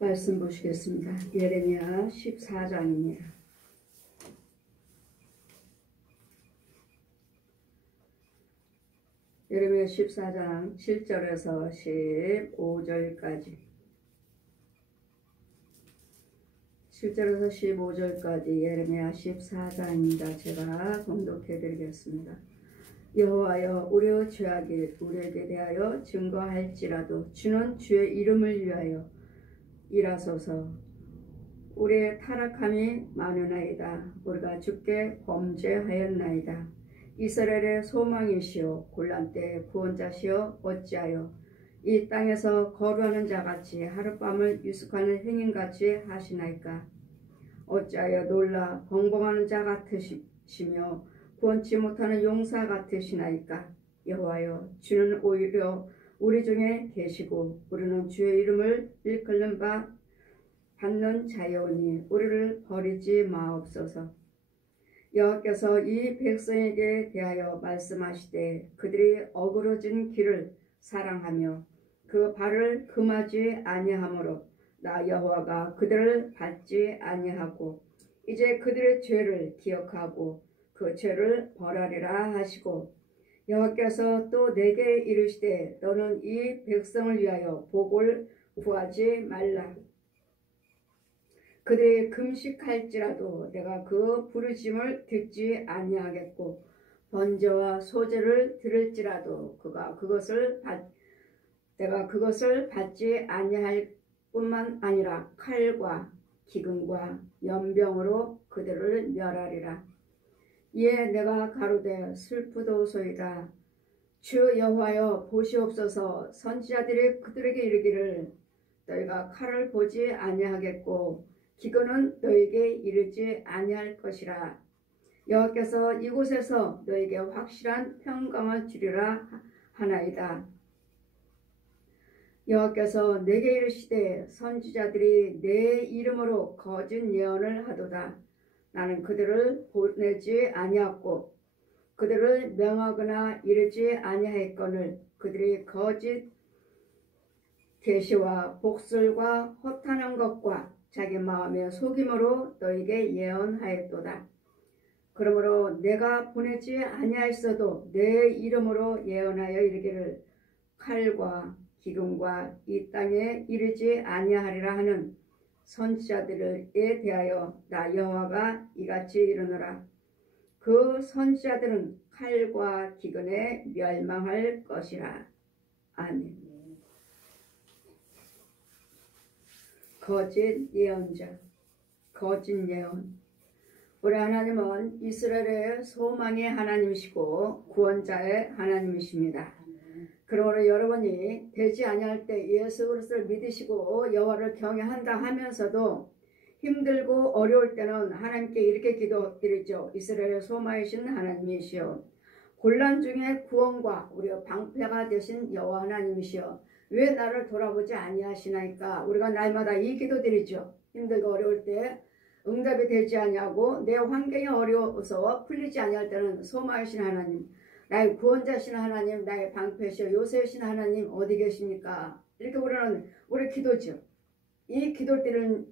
말씀 보시겠습니다. 예레미야 14장입니다. 예레미야 14장 7절에서 15절까지 7절에서 15절까지 예레미야 14장입니다. 제가 봉독해 드리겠습니다. 여호와여, 우리의 죄악이 우리에게 대하여 증거할지라도 주는 주의 이름을 위하여 일하소서. 우리의 타락함이 많으나이다. 우리가 주께 범죄하였나이다. 이스라엘의 소망이시오 곤란 때의 구원자시오 어찌하여 이 땅에서 거류하는 자같이 하룻밤을 유숙하는 행인같이 하시나이까. 어찌하여 놀라 벙벙하는 자 같으시며 구원치 못하는 용사 같으시나이까. 여호와여, 주는 오히려 우리 중에 계시고 우리는 주의 이름을 일컫는 바 받는 자여오니 우리를 버리지 마옵소서. 여호와께서 이 백성에게 대하여 말씀하시되 그들이 어그러진 길을 사랑하며 그 발을 금하지 아니하므로 나 여호와가 그들을 받지 아니하고 이제 그들의 죄를 기억하고 그 죄를 벌하리라 하시고, 여호와께서 또 내게 이르시되 너는 이 백성을 위하여 복을 구하지 말라. 그들이 금식할지라도 내가 그 부르심을 듣지 아니하겠고 번제와 소제를 들을지라도 내가 그것을 받지 아니할 뿐만 아니라 칼과 기근과 연병으로 그들을 멸하리라. 이에 내가 가로되 슬프도소이다. 주 여호와여, 보시옵소서. 선지자들이 그들에게 이르기를 너희가 칼을 보지 아니하겠고 기근은 너희에게 이르지 아니할 것이라. 여호와께서 이곳에서 너희에게 확실한 평강을 주리라 하나이다. 여호와께서 내게 이르시되 선지자들이 내 이름으로 거짓 예언을 하도다. 나는 그들을 보내지 아니하고 그들을 명하거나 이르지 아니하였거늘 그들이 거짓 계시와 복술과 허탄한 것과 자기 마음의 속임으로 너에게 예언하였도다. 그러므로 내가 보내지 아니하였어도 내 이름으로 예언하여 이르기를 칼과 기근과 이 땅에 이르지 아니하리라 하는 선지자들에 대하여 나 여호와가 이같이 이르노라. 그 선지자들은 칼과 기근에 멸망할 것이라. 아멘. 거짓 예언자, 거짓 예언. 우리 하나님은 이스라엘의 소망의 하나님이시고 구원자의 하나님이십니다. 그러므로 여러분이 되지 아니할 때 예수 그리스도를 믿으시고 여호와를 경외한다 하면서도 힘들고 어려울 때는 하나님께 이렇게 기도드리죠. 이스라엘의 소망이신 하나님이시여, 곤란 중에 구원과 우리의 방패가 되신 여호와 하나님이시여, 왜 나를 돌아보지 아니하시나이까. 우리가 날마다 이 기도드리죠. 힘들고 어려울 때 응답이 되지 아니하고 내 환경이 어려워서 풀리지 아니할 때는 소망이신 하나님, 나의 구원자신 하나님, 나의 방패시여 요새이신 하나님 어디 계십니까? 이렇게 우리 기도죠. 이 기도를 드리는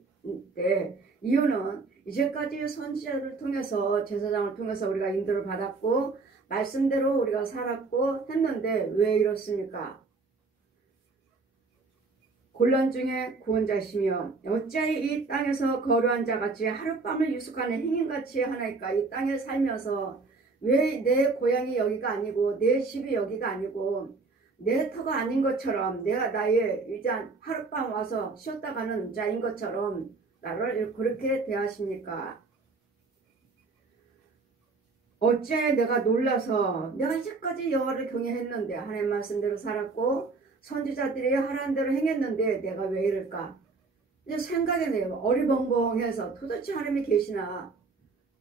때 이유는 이제까지 선지자를 통해서 제사장을 통해서 우리가 인도를 받았고 말씀대로 우리가 살았고 했는데 왜 이렇습니까? 곤란 중에 구원자시며 어찌하여 이 땅에서 거류한 자같이 하룻밤을 유숙하는 행인같이 하나이까. 이 땅에 살면서 왜 내 고향이 여기가 아니고 내 집이 여기가 아니고 내 터가 아닌 것처럼 내가 나의 이제 하룻밤 와서 쉬었다 가는 자인 것처럼 나를 그렇게 대하십니까? 어찌하여 내가 놀라서 내가 이제까지 여호와를 경외했는데 하나님 말씀대로 살았고 선지자들이 하라는 대로 행했는데 내가 왜 이럴까? 이제 생각이 나요. 어리벙벙해서 도대체 하나님이 계시나?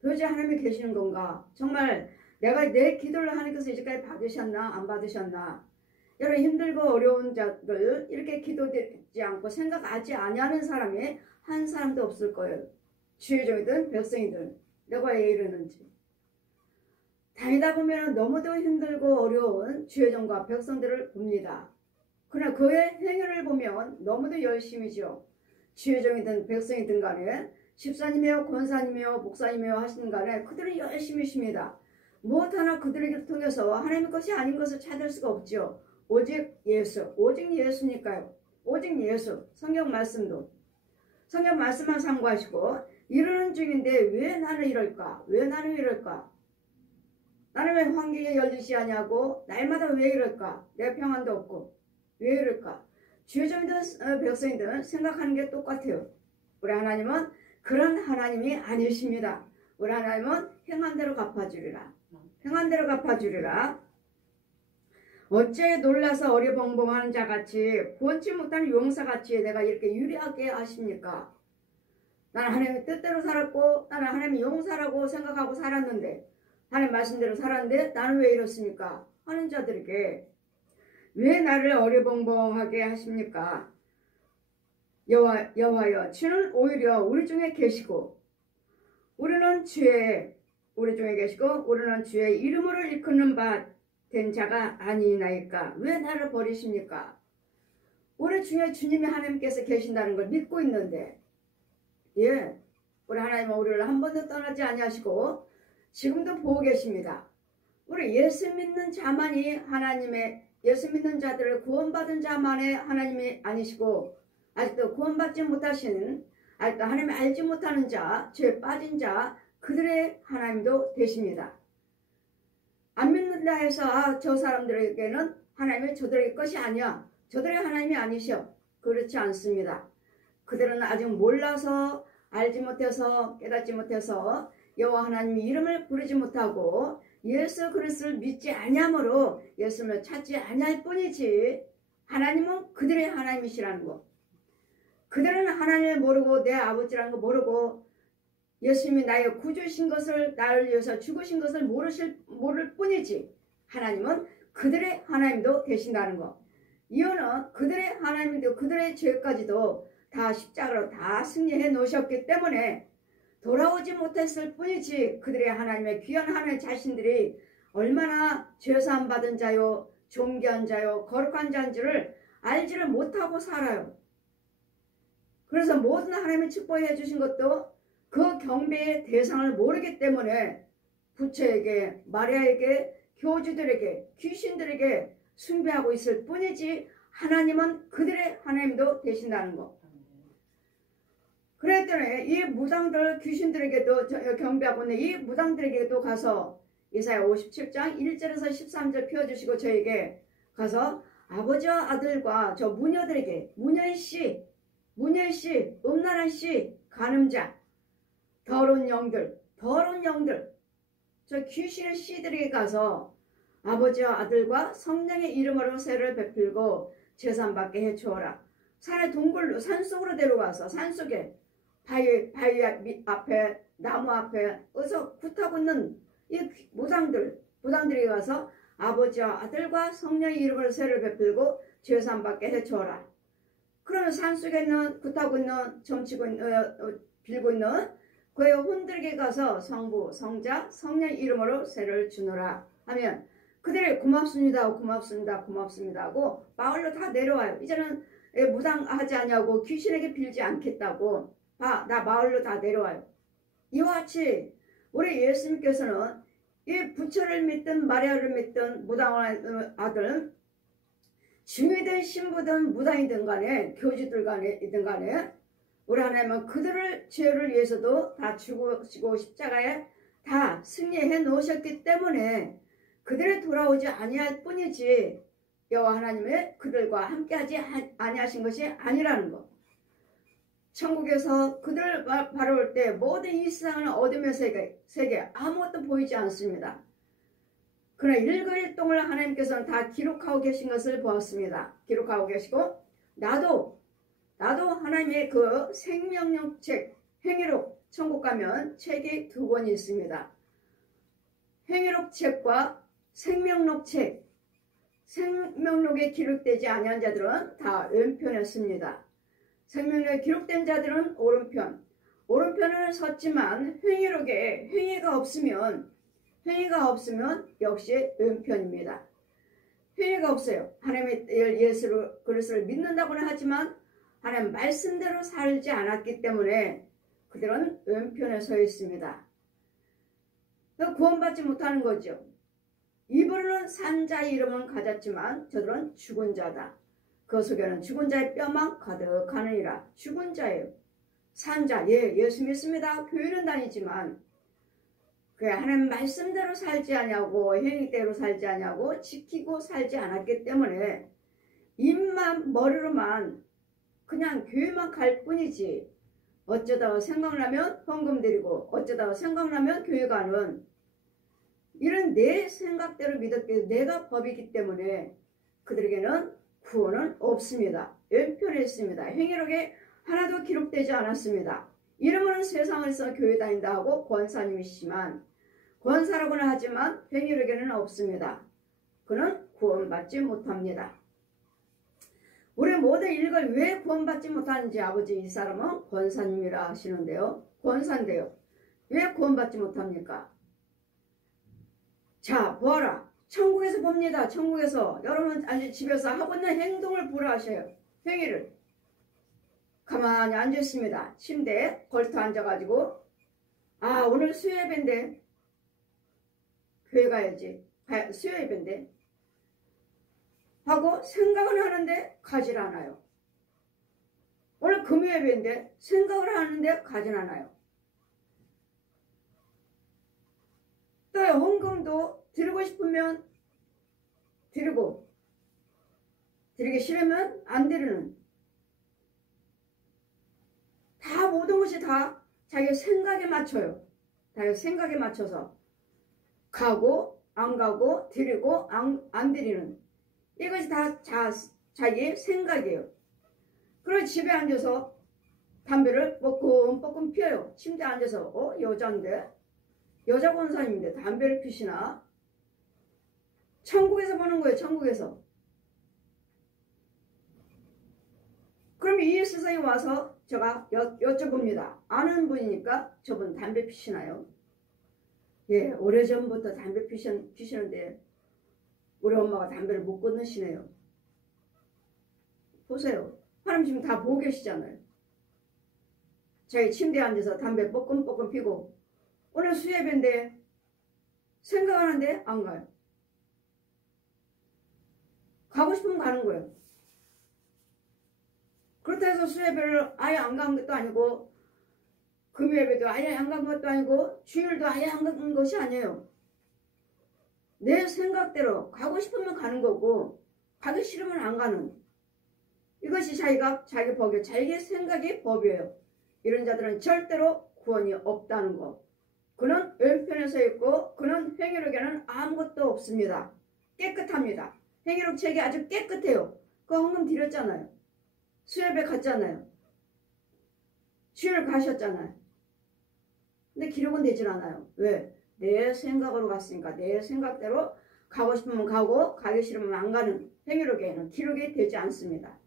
도대체 하나님이 계시는 건가? 정말 내가 내 기도를 하나님께서 이제까지 받으셨나 안 받으셨나? 여러분, 힘들고 어려운 자들 이렇게 기도되지 않고 생각하지 아니하는 사람이 한 사람도 없을 거예요. 주의종이든 백성이든 내가 왜 이러는지. 다니다 보면 너무도 힘들고 어려운 주의종과 백성들을 봅니다. 그러나 그의 행위를 보면 너무도 열심이죠. 지회종이든 백성이든 간에 집사님이요 권사님이요 목사님이요 하시는 간에 그들은 열심히 십니다. 무엇 하나 그들에게 통해서 하나님의 것이 아닌 것을 찾을 수가 없죠. 오직 예수, 오직 예수니까요. 오직 예수, 성경 말씀도 성경 말씀만 상고하시고 이러는 중인데 왜 나는 이럴까? 왜 나는 이럴까? 나는 왜 환경이 열리지 않냐고? 날마다 왜 이럴까? 내 평안도 없고 왜 이럴까? 지회종이든 백성이든 생각하는 게 똑같아요. 우리 하나님은 그런 하나님이 아니십니다. 우리 하나님은 행한 대로 갚아주리라. 행한 대로 갚아주리라. 어째 놀라서 어리벙벙하는 자같이 구원치 못하는 용사같이 내가 이렇게 유리하게 하십니까? 나는 하나님의 뜻대로 살았고 나는 하나님의 용사라고 생각하고 살았는데 하나님 말씀대로 살았는데 나는 왜 이렇습니까? 하는 자들에게 왜 나를 어리벙벙하게 하십니까? 여호와여 주는 오히려 우리 중에 계시고 우리는 주의 우리 중에 계시고 우리는 주의 이름으로 일컫는 바 된 자가 아니나이까? 왜 나를 버리십니까? 우리 중에 주님이 하나님께서 계신다는 걸 믿고 있는데 예, 우리 하나님은 우리를 한 번도 떠나지 아니하시고 지금도 보고 계십니다. 우리 예수 믿는 자만이 하나님의 예수 믿는 자들을 구원받은 자만의 하나님이 아니시고 아직도 구원받지 못하신 아직도 하나님을 알지 못하는 자, 죄에 빠진 자 그들의 하나님도 되십니다. 안 믿는다 해서 저 사람들에게는 하나님이 저들의 것이 아니야. 저들의 하나님이 아니셔. 그렇지 않습니다. 그들은 아직 몰라서 알지 못해서 깨닫지 못해서 여호와 하나님의 이름을 부르지 못하고 예수 그리스도를 믿지 아니함으로 예수를 찾지 아니할 뿐이지 하나님은 그들의 하나님이시라는 거. 그들은 하나님을 모르고 내 아버지라는 거 모르고 예수님이 나의 구주신 것을 나를 위해서 죽으신 것을 모를 뿐이지 하나님은 그들의 하나님도 되신다는 거. 이유는 그들의 하나님도 그들의 죄까지도 다 십자가로 다 승리해 놓으셨기 때문에 돌아오지 못했을 뿐이지 그들의 하나님의 귀한 하나님 자신들이 얼마나 죄사함 받은 자요 존귀한 자요 거룩한 자인 줄을 알지를 못하고 살아요. 그래서 모든 하나님의 축복해 주신 것도 그 경배의 대상을 모르기 때문에 부처에게 마리아에게 교주들에게 귀신들에게 숭배하고 있을 뿐이지 하나님은 그들의 하나님도 되신다는 것. 그랬더니 이 무당들 귀신들에게도 경배하고 있는 이 무당들에게도 가서 이사야 57장 1절에서 13절 펴주시고 저에게 가서 아버지와 아들과 저 무녀들에게 무녀의씨 음란한 씨 간음자 더러운 영들 저 귀신의 씨들에게 가서 아버지와 아들과 성령의 이름으로 세를 베풀고 제산받게 해주어라. 산의 동굴로 산속으로 데려가서 산속에 바위 앞에 나무 앞에 어서 굿하고 있는 이 무당들이 가서 아버지와 아들과 성령의 이름으로 세를 베풀고 제산받게 해주어라. 그러면 산속에 있는 굿하고 있는 점치고 있는 빌고 있는 그의 혼들에게 가서 성부, 성자, 성령의 이름으로 세를 주노라 하면 그들이 고맙습니다 하고 마을로 다 내려와요. 이제는 무당하지 않냐고 귀신에게 빌지 않겠다고 나 마을로 다 내려와요. 이와 같이 우리 예수님께서는 이 부처를 믿든 마리아를 믿든 무당한 아들은 중이든 신부든 무당이든 간에 교주들 간에든 간에 우리 하나님은 그들을 죄를 위해서도 다 죽으시고 십자가에 다 승리해 놓으셨기 때문에 그들이 돌아오지 아니할 뿐이지 여호와 하나님의 그들과 함께하지 아니하신 것이 아니라는 것. 천국에서 그들을 바라볼 때 모든 이 세상은 어둠의 세계 아무것도 보이지 않습니다. 그러나 일거일 동을 하나님께서는 다 기록하고 계신 것을 보았습니다. 기록하고 계시고 나도 하나님의 그 생명록 책 행위록 천국 가면 책이 2권이 있습니다. 행위록 책과 생명록 책 생명록에 기록되지 아니한 자들은 다 왼편에 씁니다. 생명록에 기록된 자들은 오른편을 섰지만 행위록에 행위가 없으면 역시 왼편입니다. 행위가 없어요. 하나님의 예수 그리스도를 믿는다고는 하지만 하나님 말씀대로 살지 않았기 때문에 그들은 왼편에 서 있습니다. 구원받지 못하는 거죠. 이브로는 산 자의 이름은 가졌지만 저들은 죽은 자다. 그 속에는 죽은 자의 뼈만 가득하느니라. 죽은 자예요. 산 자, 예수 믿습니다. 교회는 다니지만 그 하나님 말씀대로 살지 않냐고, 행위대로 살지 않냐고, 지키고 살지 않았기 때문에 입만 머리로만 그냥 교회만 갈 뿐이지, 어쩌다가 생각나면 헌금 드리고 어쩌다가 생각나면 교회 가는 이런 내 생각대로 믿었기, 내가 법이기 때문에 그들에게는 구원은 없습니다. 왼편에 있습니다. 행위록에 하나도 기록되지 않았습니다. 이름은 세상에서 교회 다닌다 하고 권사님이시지만, 권사라고는 하지만 행위록에는 없습니다. 그는 구원받지 못합니다. 우리 모든 일걸 왜 구원받지 못하는지 아버지, 이 사람은 권사님이라 하시는데요. 권사인데요. 왜 구원받지 못합니까? 자, 보아라. 천국에서 봅니다. 천국에서 여러분 아니 집에서 하고 있는 행동을 보라 하셔요. 행위를. 가만히 앉아 있습니다. 침대에 걸터 앉아가지고, 아, 오늘 수요예배인데 교회 가야지. 수요예배인데 하고 생각은 하는데 가질 않아요. 오늘 금요예배인데 생각을 하는데 가진 않아요. 또 헌금도 드리고 싶으면 드리고, 드리기 싫으면 안 드리는, 다 모든 것이 다 자기 생각에 맞춰요. 자기 생각에 맞춰서 가고 안 가고 드리고 안 드리는, 이것이 다 자기의 생각이에요. 그리고 집에 앉아서 담배를 뻐끔뻐끔 피워요. 침대에 앉아서 여자인데, 여자 권사님인데 담배를 피시나? 천국에서 보는 거예요. 천국에서. 그럼 이 세상에 와서 제가 여쭤봅니다. 아는 분이니까 저분 담배 피시나요? 예, 오래전부터 담배 피시는데 우리 엄마가 담배를 못 끊으시네요. 보세요. 하나님 지금 다 보고 계시잖아요. 자기 침대에 앉아서 담배 뻐끔뻐끔 피고, 오늘 수예배인데 생각하는데 안 가요. 가고 싶으면 가는 거예요. 그렇다 해서 수예배를 아예 안 간 것도 아니고, 금요예배도 아예 안 간 것도 아니고, 주일도 아예 안 간 것이 아니에요. 내 생각대로 가고 싶으면 가는 거고, 가기 싫으면 안 가는, 이것이 자기 법이에요. 자기 생각이 법이에요. 이런 자들은 절대로 구원이 없다는 거. 그는 왼편에 서 있고 그는 행위록에는 아무것도 없습니다. 깨끗합니다. 행위록 책이 아주 깨끗해요. 그 헌금 드렸잖아요. 수협에 갔잖아요. 주일 가셨잖아요. 근데 기록은 되질 않아요. 왜? 내 생각으로 갔으니까. 내 생각대로 가고 싶으면 가고 가기 싫으면 안 가는 행위록에는 기록이 되지 않습니다.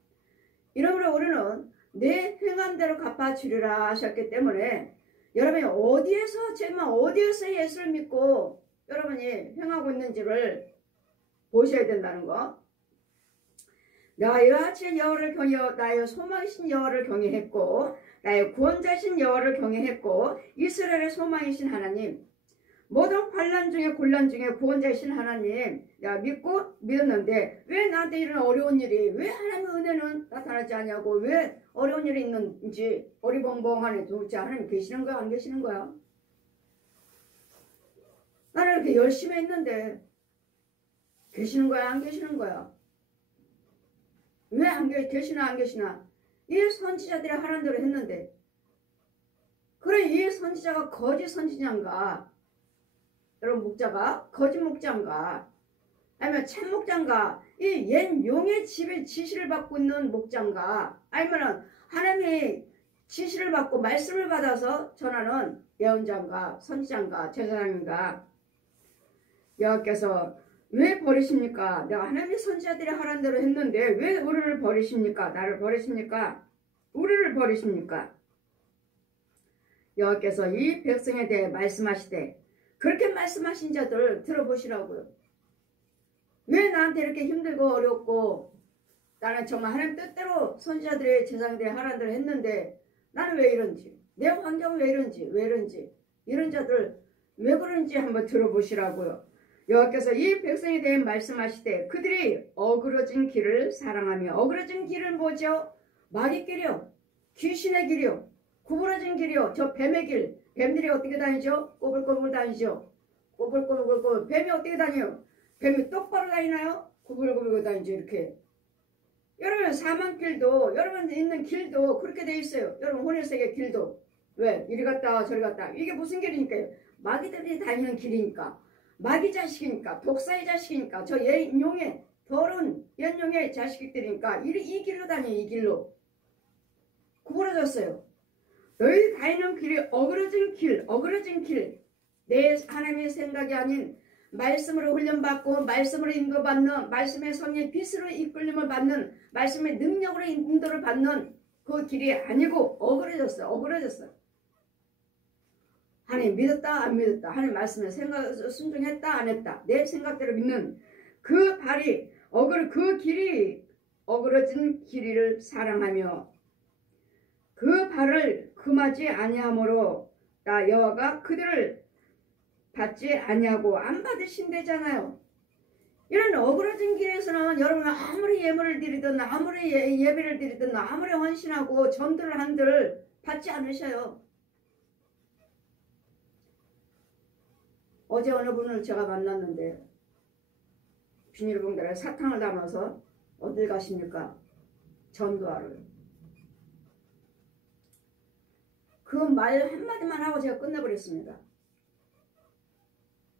이러므로 우리는 내 행한 대로 갚아주리라 하셨기 때문에, 여러분이 어디에서 예수를 믿고 여러분이 행하고 있는지를 보셔야 된다는 거. 나의 하신 여호와를 경외하여 나의 소망이신 여호와를 경외했고, 나의 구원자신 여호와를 경외했고, 이스라엘의 소망이신 하나님, 모든 환난 중에 곤란 중에 구원자이신 하나님 내가 믿었는데 왜 나한테 이런 어려운 일이, 왜 하나님의 은혜는 나타나지 않냐고, 왜 어려운 일이 있는지 어리벙벙하네. 도대체 하나님 계시는 거야 안 계시는 거야? 나는 이렇게 열심히 했는데 계시는 거야 안 계시는 거야? 왜 안 계시나 안 계시나? 이 선지자들이 하라는 대로 했는데, 그래 이 선지자가 거짓 선지자인가? 여러분, 목자가 거짓 목자인가? 아니면 참 목자인가? 이 옛 용의 집에 지시를 받고 있는 목자인가? 아니면 하나님의 지시를 받고 말씀을 받아서 전하는 예언자인가? 선지자인가? 제사장인가? 여호와께서 왜 버리십니까? 내가 하나님의 선지자들이 하라는 대로 했는데 왜 우리를 버리십니까? 나를 버리십니까? 우리를 버리십니까? 여호와께서 이 백성에 대해 말씀하시되, 그렇게 말씀하신 자들 들어보시라고요. 왜 나한테 이렇게 힘들고 어렵고 나는 정말 하나님 뜻대로 선지자들의 제사장들이 하라는 대로 했는데 나는 왜 이런지, 내 환경은 왜 이런지 이런 자들 왜 그런지 한번 들어보시라고요. 여호와께서 이 백성에 대해 말씀하시되 그들이 어그러진 길을 사랑하며, 어그러진 길은 뭐죠? 마귀 길이요, 귀신의 길이요, 구부러진 길이요, 저 뱀의 길. 뱀들이 어떻게 다니죠? 꼬불꼬불 다니죠. 꼬불꼬불. 뱀이 어떻게 다녀요? 뱀이 똑바로 다니나요? 구불구불 다니죠. 이렇게. 여러분 사망길도, 여러분 있는 길도 그렇게 돼 있어요. 여러분 혼혈세계 길도. 왜? 이리 갔다 저리 갔다. 이게 무슨 길이니까요? 마귀들이 다니는 길이니까. 마귀 자식이니까, 독사의 자식이니까, 저 옛용의 더러운 옛용의 자식들이니까 이 길로 다녀요. 이 길로. 구부러졌어요. 너희 다니는 길이 어그러진 길. 내 하나님의 생각이 아닌 말씀으로 훈련받고 말씀으로 인도받는, 말씀의 성령의 빛으로 이끌림을 받는, 말씀의 능력으로 인도를 받는 그 길이 아니고 어그러졌어. 하나님 믿었다 안 믿었다, 하나님 말씀에 순종했다 안 했다, 내 생각대로 믿는 그 발이 그 길이 어그러진 길이를 사랑하며 그 발을 금하지 아니하므로 나 여호와가 그들을 받지 아니하고 안 받으신대잖아요. 이런 어그러진 길에서는 여러분 아무리 예물을 드리든 아무리 예배를 드리든 아무리 헌신하고 전도를 한들 받지 않으셔요. 어제 어느 분을 제가 만났는데 비닐봉다리에 사탕을 담아서 어딜 가십니까? 전도하러. 그 말 한마디만 하고 제가 끝내버렸습니다.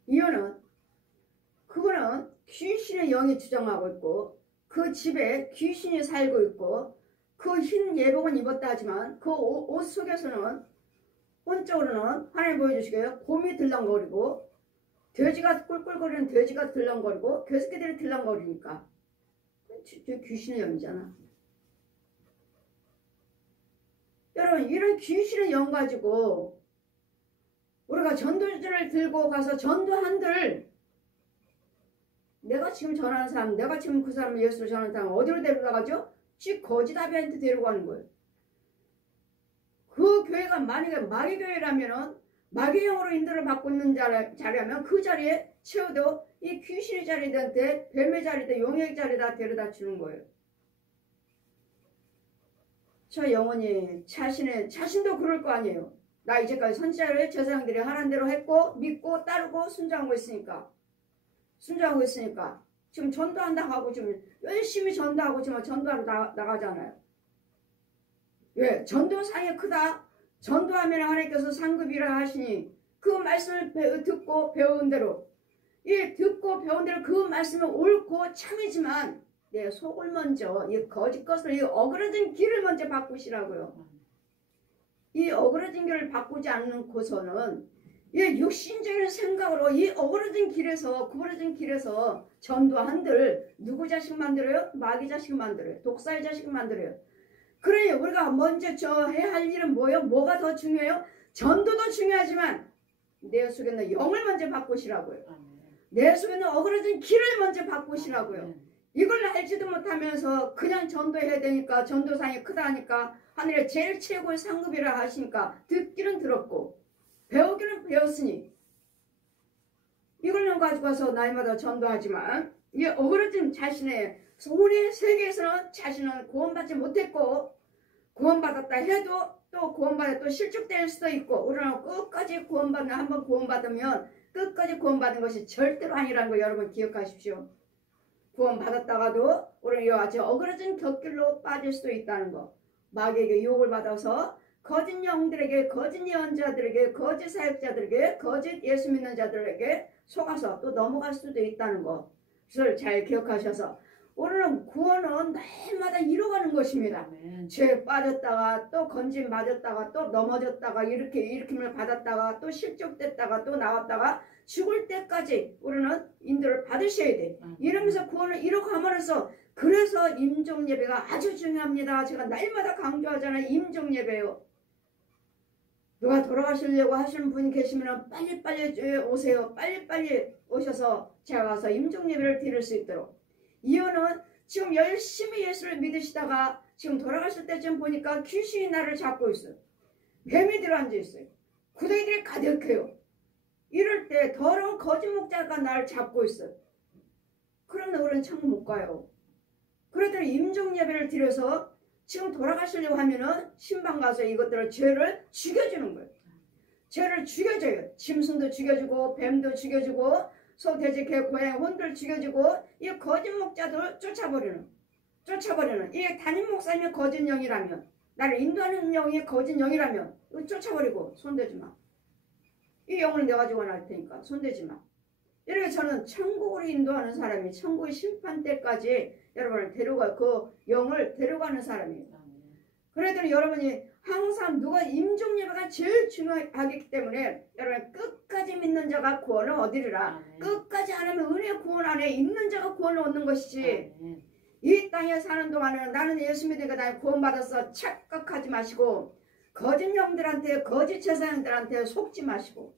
이유는 그거는 귀신의 영이 주장하고 있고 그 집에 귀신이 살고 있고 그 흰 예복은 입었다 하지만 그 옷 속에서는 혼적으로는 하나님 보여주시게요. 곰이 들렁거리고 돼지가 꿀꿀거리는 돼지가 들렁거리고 개새끼들이 들렁거리니까 귀신의 영이잖아. 여러분 이런 귀신의 영 가지고 우리가 전도지를 들고 가서 전도한들, 내가 지금 전하는 사람, 내가 지금 그 사람을 예수로 전하는 사람 어디로 데려가죠? 지 거짓 아비한테 데려가는 거예요. 그 교회가 만약에 마귀 교회라면은 마귀 영으로 인도를 받고 있는 자리라면 그 자리에 채워도 이 귀신의 자리한테, 뱀의 자리다, 용의 자리다 데려다 주는 거예요. 저 영혼이 자신도 그럴 거 아니에요. 나 이제까지 선지자를 제사장들이 하라는 대로 했고 믿고 따르고 순종하고 있으니까 지금 전도한다고 하고 지금 열심히 전도하고 지금 전도하러 나가잖아요. 왜? 전도상이 크다. 전도하면 하나님께서 상급이라 하시니 그 말씀을 듣고 배운 대로, 듣고 배운 대로 그 말씀은 옳고 참이지만 내 속을 먼저 이 거짓 것을, 이 어그러진 길을 먼저 바꾸시라고요. 이 어그러진 길을 바꾸지 않고서는 이 육신적인 생각으로 이 어그러진 길에서, 구부러진 길에서 전도한들 누구 자식 만들어요? 마귀 자식 만들어요. 독사의 자식 만들어요. 그러니 우리가 먼저 해야 할 일은 뭐예요? 뭐가 더 중요해요? 전도도 중요하지만 내 속에 있는 영을 먼저 바꾸시라고요. 내 속에 있는 어그러진 길을 먼저 바꾸시라고요. 이걸 알지도 못하면서 그냥 전도해야 되니까, 전도상이 크다니까, 하늘의 제일 최고의 상급이라 하시니까 듣기는 들었고 배우기는 배웠으니 이걸로 가지고 와서 날마다 전도하지만 이 어그러진 자신의 우리 세계에서는 자신은 구원받지 못했고, 구원받았다 해도 또 구원받아 또 실족될 수도 있고, 우리는 끝까지 한번 구원받으면 끝까지 구원받은 것이 절대로 아니라는 거 여러분 기억하십시오. 구원받았다가도 우리는 아주 어그러진 곁길로 빠질 수도 있다는 거. 마귀에게 유혹을 받아서 거짓 영들에게, 거짓 예언자들에게, 거짓 사역자들에게, 거짓 예수 믿는 자들에게 속아서 또 넘어갈 수도 있다는 것을 잘 기억하셔서 우리는 구원은 날마다 이뤄가는 것입니다. 죄에 빠졌다가 또 건진 맞았다가 또 넘어졌다가 이렇게 일으킴을 받았다가 또 실족됐다가 또 나왔다가 죽을 때까지 우리는 인도를 받으셔야 돼. 이러면서 구원을 이뤄감으로써, 그래서 임종예배가 아주 중요합니다. 제가 날마다 강조하잖아요. 임종예배요. 누가 돌아가시려고 하시는 분이 계시면 빨리빨리 오세요. 빨리빨리 오셔서 제가 가서 임종예배를 드릴 수 있도록. 이유는 지금 열심히 예수를 믿으시다가 지금 돌아가실 때쯤 보니까 귀신이 나를 잡고 있어요. 뱀이 들어앉아 있어요. 구덩이들이 가득해요. 이럴 때 더러운 거짓 목자가 나를 잡고 있어요. 그러면 우리는 천국 못 가요. 그러더니 임종 예배를 드려서 지금 돌아가시려고 하면은 신방 가서 이것들을 죄를 죽여주는 거예요. 죄를 죽여줘요. 짐승도 죽여주고 뱀도 죽여주고 소, 돼지, 개, 고양이, 혼들 죽여주고 이 거짓 목자들 쫓아버리는 이게 담임 목사님이 거짓 영이라면 나를 인도하는 영이 거짓 영이라면 이거 쫓아버리고 손대지 마. 이 영을 내가 가지고 날 테니까 손대지 마. 이렇게 저는 천국으로 인도하는 사람이 천국의 심판 때까지 여러분을 데려가 그 영을 데려가는 사람이에요. 그래도 여러분이 항상 누가 임종 예배가 제일 중요하기 때문에 여러분 끝까지 믿는 자가 구원을 얻으리라. 끝까지 안 하면 은혜의 구원 안에 있는 자가 구원을 얻는 것이지. 이 땅에 사는 동안은 나는 예수 믿으니까 나 구원받았어 착각하지 마시고 거짓 영들한테 거짓 제사장들한테 속지 마시고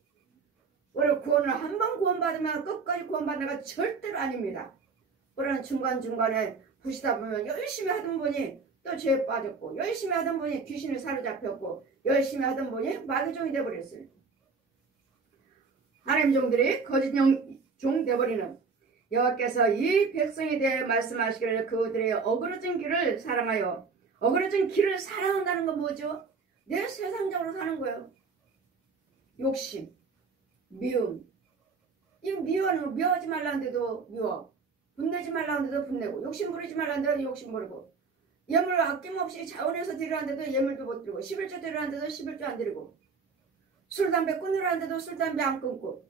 우리 구원을 한 번 구원받으면 끝까지 구원받는 건 절대로 아닙니다. 우리는 중간중간에 부시다 보면 열심히 하던 분이 또 죄에 빠졌고 열심히 하던 분이 귀신을 사로잡혔고 열심히 하던 분이 마귀종이 되어버렸어요. 하나님 종들이 거짓 종 되어버리는 여호와께서 이 백성에 대해 말씀하시기를 그들의 어그러진 길을 사랑하여 어그러진 길을 사랑한다는 건 뭐죠? 내 세상적으로 사는 거예요. 욕심, 미움. 이 미워는 미워하지 말라는데도 미워. 분내지 말라는데도 분내고 욕심 부리지 말라는데도 욕심 부리고 예물을 아낌없이 자원해서 드리라는데도 예물도 못 드리고 11조 드리라는데도 11조 안 드리고 술, 담배 끊으라는데도 술, 담배 안 끊고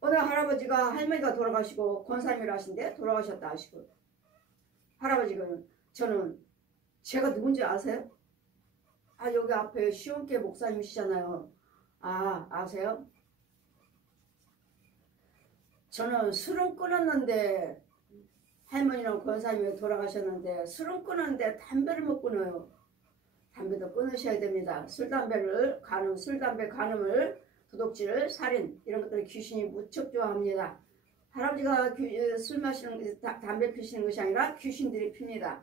오늘 할아버지가 할머니가 돌아가시고 권사님이라 하신데 돌아가셨다 하시고 할아버지가 저는 제가 누군지 아세요? 아 여기 앞에 시온계 목사님이시잖아요. 아 아세요? 저는 술은 끊었는데 할머니는 권사님이 돌아가셨는데 술은 끊었는데 담배를 못 끊어요. 담배도 끊으셔야 됩니다. 술, 담배를 간음, 술, 담배 간음을 도둑질, 살인 이런 것들을 귀신이 무척 좋아합니다. 할아버지가 술 마시는 담배 피시는 것이 아니라 귀신들이 핍니다.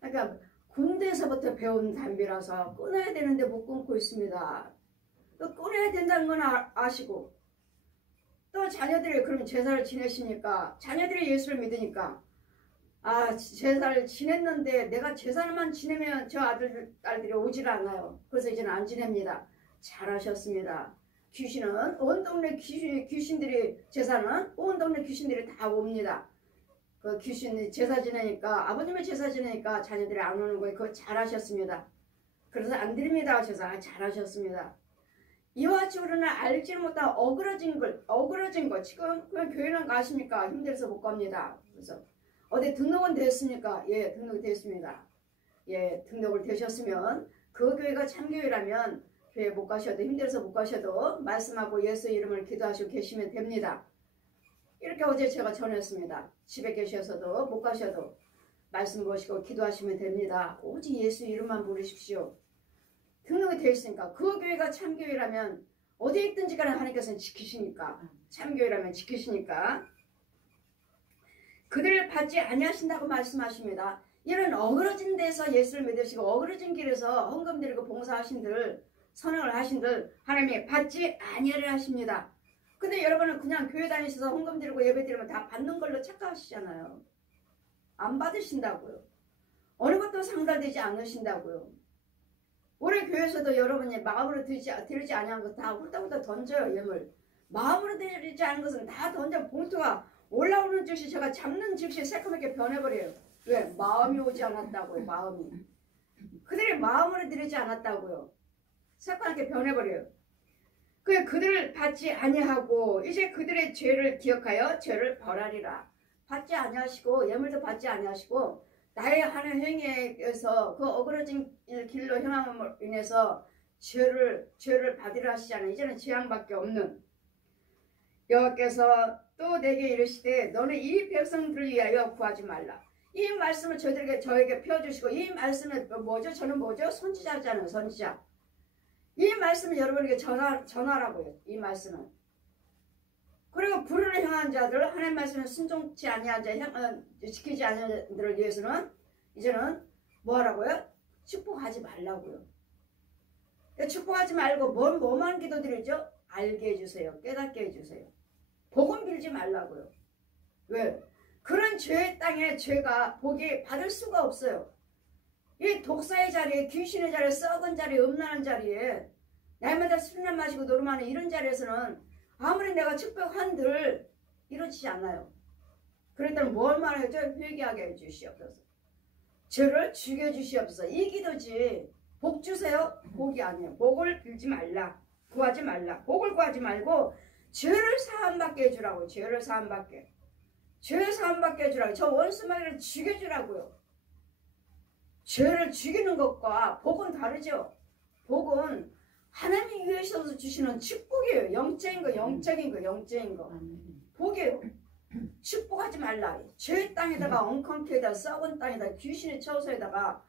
그러니까 군대에서부터 배운 담배라서 끊어야 되는데 못 끊고 있습니다. 또 끊어야 된다는 건 아시고 또 자녀들이 그러면 제사를 지내시니까 자녀들이 예수를 믿으니까 아 제사를 지냈는데 내가 제사만 지내면 저 딸들이 오질 않아요. 그래서 이제는 안 지냅니다. 잘하셨습니다. 귀신은 온 동네 귀신들이 제사는 온 동네 귀신들이 다 옵니다. 그 귀신이 제사 지내니까 아버님의 제사 지내니까 자녀들이 안 오는 거예요. 그거 잘하셨습니다. 그래서 안 드립니다. 제사 잘하셨습니다. 이와 같이 우리는 알지 못한 어그러진 거 지금 그냥 교회는 가십니까? 힘들어서 못 갑니다. 그래서 어디 등록은 됐습니까? 예, 등록이 됐습니다. 예, 등록을 되셨으면 그 교회가 참교회라면 교회 못 가셔도 힘들어서 못 가셔도 말씀하고 예수 이름을 기도하시고 계시면 됩니다. 이렇게 어제 제가 전했습니다. 집에 계셔서도 못 가셔도 말씀 보시고 기도하시면 됩니다. 오직 예수 이름만 부르십시오. 등록이 되어 있으니까 그 교회가 참교회라면 어디에 있든지 간에 하나님께서는 지키시니까 참교회라면 지키시니까 그들을 받지 아니하신다고 말씀하십니다. 이런 어그러진 데서 예수를 믿으시고 어그러진 길에서 헌금 드리고 봉사하신들 선행을 하신들 하나님이 받지 아니하려 하십니다. 근데 여러분은 그냥 교회 다니셔서 헌금 드리고 예배 드리면 다 받는 걸로 착각하시잖아요. 안 받으신다고요. 어느 것도 상달되지 않으신다고요. 우리 교회에서도 여러분이 마음으로 드리지 아니한 것 다 훌떡훌떡 던져요. 예물 마음으로 드리지 않은 것은 다 던져 봉투가 올라오는 즉시 제가 잡는 즉시 새까맣게 변해버려요. 왜? 마음이 오지 않았다고요. 마음이 그들이 마음으로 드리지 않았다고요. 새까맣게 변해버려요. 그들을 받지 아니하고 이제 그들의 죄를 기억하여 죄를 벌하리라. 받지 아니하시고 예물도 받지 아니하시고 나의 하는 행위에서 그 어그러진 길로 행함으로 인해서 죄를 받으려 하시잖아요. 이제는 재앙밖에 없는 여호와께서 또 내게 이르시되 너는 이 백성들을 위하여 구하지 말라. 이 말씀을 저에게 펴주시고 이 말씀은 뭐죠? 저는 뭐죠? 선지자잖아요. 선지자. 이 말씀을 여러분에게 전하라고요. 이 말씀은 그리고 불을 행한 자들, 하나님 말씀을 순종치 아니한 자, 지키지 아니한 자들을 위해서는 이제는 뭐 하라고요? 축복하지 말라고요. 축복하지 말고 뭐만 기도드리죠? 알게 해주세요. 깨닫게 해주세요. 복음 빌지 말라고요. 왜? 그런 죄의 땅에 죄가 복이 받을 수가 없어요. 이 독사의 자리에, 귀신의 자리에, 썩은 자리에, 음란한 자리에, 날마다 술이나 마시고 노름하는 이런 자리에서는 아무리 내가 축복한들 이루어지지 않아요. 그랬더니 뭘만 해줘? 회개하게 해주시옵소서. 죄를 죽여주시옵소서. 이 기도지. 복 주세요? 복이 아니에요. 복을 빌지 말라. 구하지 말라. 복을 구하지 말고 죄를 사함받게 해주라고. 죄를 사함받게. 죄를 사함받게 해주라고. 저 원수마귀를 죽여주라고요. 죄를 죽이는 것과 복은 다르죠. 복은 하나님이 위해서 주시는 축복이에요. 영적인 거. 복이에요. 축복하지 말라. 죄의 땅에다가 엉컨케에다 썩은 땅에다 귀신의 처소에다가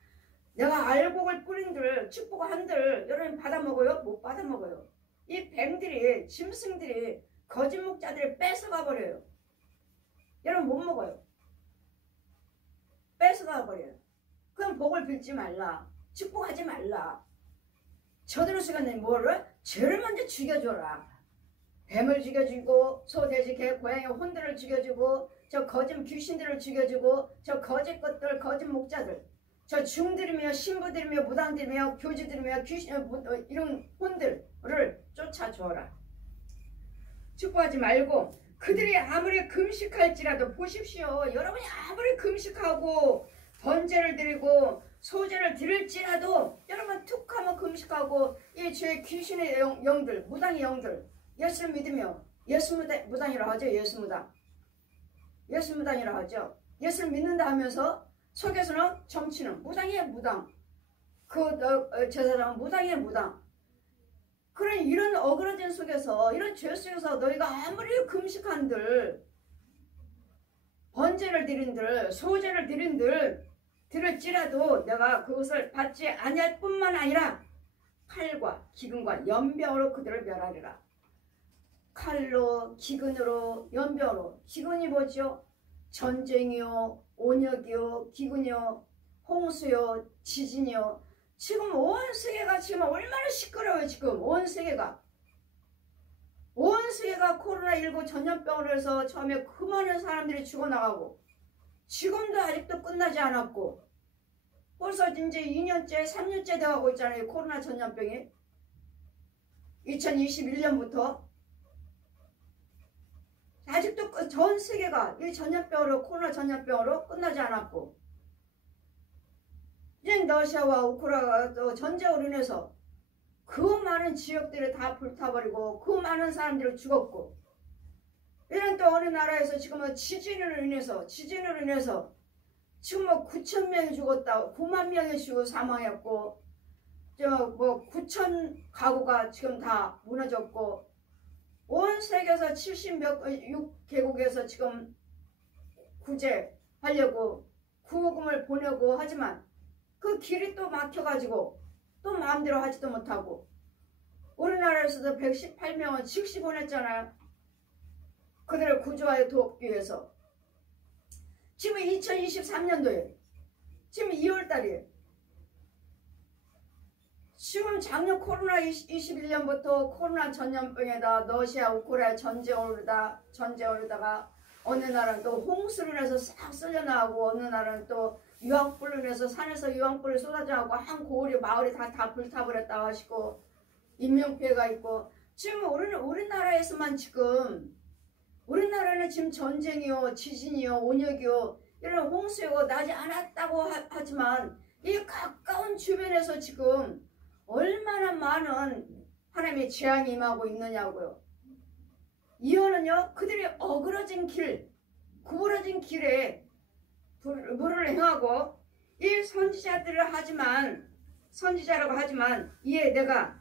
내가 알곡을 뿌린들 축복한들 여러분 받아먹어요? 못 받아먹어요. 이 뱀들이 짐승들이 거짓 목자들이 뺏어가 버려요. 여러분 못 먹어요. 뺏어가 버려요. 그럼 복을 빌지 말라. 축복하지 말라. 저들의 시간에 뭐를? 죄를 먼저 죽여줘라. 뱀을 죽여주고 소, 돼지, 개, 고양이, 혼들을 죽여주고 저 거짓 귀신들을 죽여주고 저 거짓 것들, 거짓 목자들 저 중들이며 신부들이며 무당들이며 교주들이며 귀신 이런 혼들을 쫓아줘라. 축복하지 말고 그들이 아무리 금식할지라도 보십시오. 여러분이 아무리 금식하고 번제를 드리고 소제를 드릴지라도 여러분 툭하면 금식하고 이 죄 귀신의 영들 무당의 영들 예수를 믿으며 예수 무당이라 하죠. 예수 무당이라 하죠. 예수를 믿는다 하면서 속에서는 정치는 무당이에요. 무당. 저 사람은 무당이에요. 무당. 그런 이런 어그러진 속에서 이런 죄 속에서 너희가 아무리 금식한들 번제를 드린들 소제를 드린들 들을지라도 내가 그것을 받지 아니할 뿐만 아니라 칼과 기근과 연병으로 그들을 멸하리라. 칼로 기근으로 연병으로. 기근이 뭐죠? 전쟁이요 온역이요 기근이요 홍수요 지진이요. 지금 온 세계가 지금 얼마나 시끄러워요. 지금 온 세계가 코로나19 전염병으로 해서 처음에 그 많은 사람들이 죽어나가고 지금도 아직도 끝나지 않았고 벌써 이제 2년째 3년째 돼가고 있잖아요. 코로나 전염병이 2021년부터 아직도 전 세계가 이 전염병으로 코로나 전염병으로 끝나지 않았고 이제 러시아와 우크라이나가 또 전쟁으로 인해서 그 많은 지역들이 다 불타버리고 그 많은 사람들이 죽었고 이런 또 어느 나라에서 지금은 지진으로 인해서 지금 뭐 9천 명이 죽었다 9만 명이 죽어 사망했고 뭐 9천 가구가 지금 다 무너졌고 온 세계에서 76개국에서 지금 구제하려고 구호금을 보내고 하지만 그 길이 또 막혀가지고 또 마음대로 하지도 못하고 우리나라에서도 118명은 즉시 보냈잖아요. 그들을 구조하여 돕기 위해서. 지금 2023년도에 지금 2월달이에요. 지금 작년 코로나 21년부터 코로나 전염병에다 러시아 우크라이나 전쟁을 오르다가 어느 나라는 또 홍수로 인해서 싹 쓸려나가고 어느 나라는 또 유황불로 인해서 산에서 유황불이 쏟아져가고 한 고을이 마을이 다 불타버렸다고 하시고 인명피해가 있고 지금 우리나라에서만 지금 우리나라는 지금 전쟁이요 지진이요 온역이요 이런 홍수요 나지 않았다고 하지만 이 가까운 주변에서 지금 얼마나 많은 하나님의 재앙이 임하고 있느냐고요. 이유는요 그들이 어그러진 길 구부러진 길에 불을 행하고 이 선지자라고 하지만 이에 내가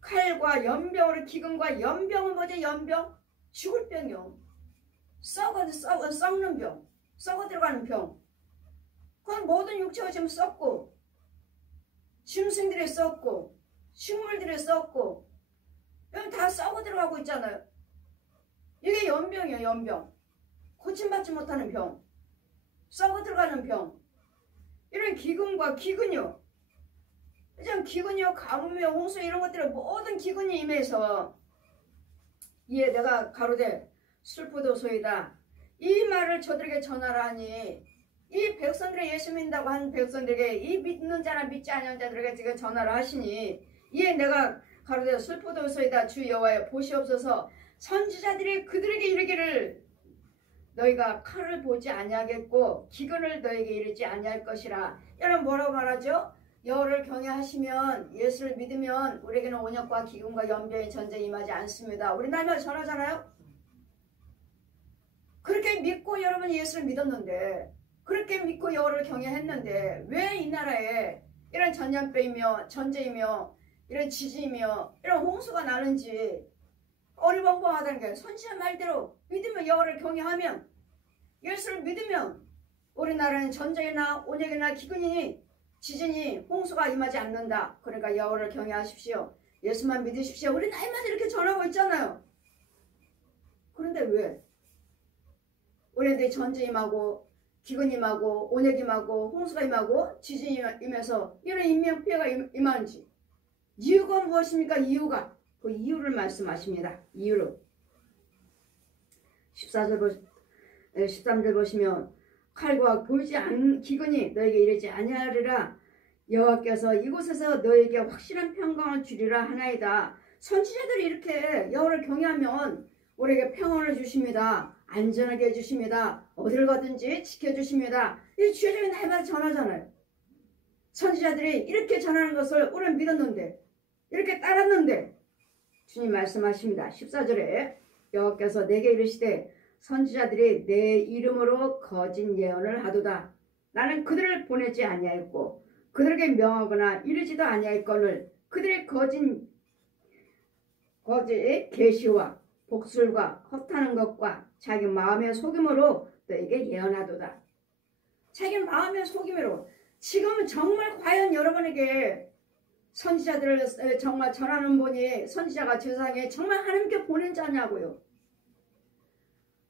칼과 연병으로 기근과 연병은 뭐죠? 연병? 죽을 병이요. 썩는 병. 썩어 들어가는 병. 그건 모든 육체가 지금 썩고 짐승들이 썩고 식물들이 썩고 여기 다 썩어 들어가고 있잖아요. 이게 연병이에요. 연병. 고침받지 못하는 병. 썩어 들어가는 병. 이런 기근과 기근요. 이런 기근이요, 가뭄이요, 홍수 이런 것들은 모든 기근이 임해서 이에 내가 가로되 슬프도소이다. 이 말을 저들에게 전하라 하니 이 백성들이 예수 믿는다고 한 백성들에게 이 믿는 자나 믿지 않는 자들에게 지금 전하라 하시니 이에 내가 가로되 슬프도소이다. 주 여호와여 보시옵소서. 선지자들이 그들에게 이르기를 너희가 칼을 보지 아니하겠고 기근을 너에게 이르지 아니할 것이라. 여러분 뭐라고 말하죠? 여호와를 경외하시면 예수를 믿으면 우리에게는 온역과 기근과 연병의 전쟁이 임하지 않습니다. 우리 날마다 전하잖아요. 그렇게 믿고 여러분이 예수를 믿었는데 그렇게 믿고 여호와를 경외했는데 왜 이 나라에 이런 전염병이며 전쟁이며 이런 지진이며 이런 홍수가 나는지 어리벙벙하다는 게 선지자 말대로 믿으면 여호와를 경외하면 예수를 믿으면 우리나라는 전쟁이나 온역이나 기근이 지진이 홍수가 임하지 않는다. 그러니까 여호와를 경외하십시오. 예수만 믿으십시오. 우리 날마다 이렇게 전하고 있잖아요. 그런데 왜? 우리들이 전쟁이 임하고 기근이 임하고 온역이 임하고 홍수가 임하고 지진이 임해서 이런 인명피해가 임하는지 이유가 무엇입니까? 이유가 그 이유를 말씀하십니다. 이유로 13절 보시면 칼과 보이지 않는 기근이 너에게 이르지 아니하리라. 여호와께서 이곳에서 너에게 확실한 평강을 주리라 하나이다. 선지자들이 이렇게 여호와를 경외하면 우리에게 평안을 주십니다. 안전하게 해주십니다. 어딜 가든지 지켜주십니다. 이 주의적인 날마다 전하잖아요. 선지자들이 이렇게 전하는 것을 우리는 믿었는데 이렇게 따랐는데 주님 말씀하십니다. 14절에 여호와께서 내게 이르시되 선지자들이 내 이름으로 거짓 예언을 하도다. 나는 그들을 보내지 아니하였고 그들에게 명하거나 이르지도 아니하였거늘 그들의 거짓 계시와 복술과 헛하는 것과 자기 마음의 속임으로 너에게 예언하도다. 자기 마음의 속임으로 지금 정말 과연 여러분에게 선지자들을 정말 전하는 분이 선지자가 세상에 정말 하나님께 보낸 자냐고요.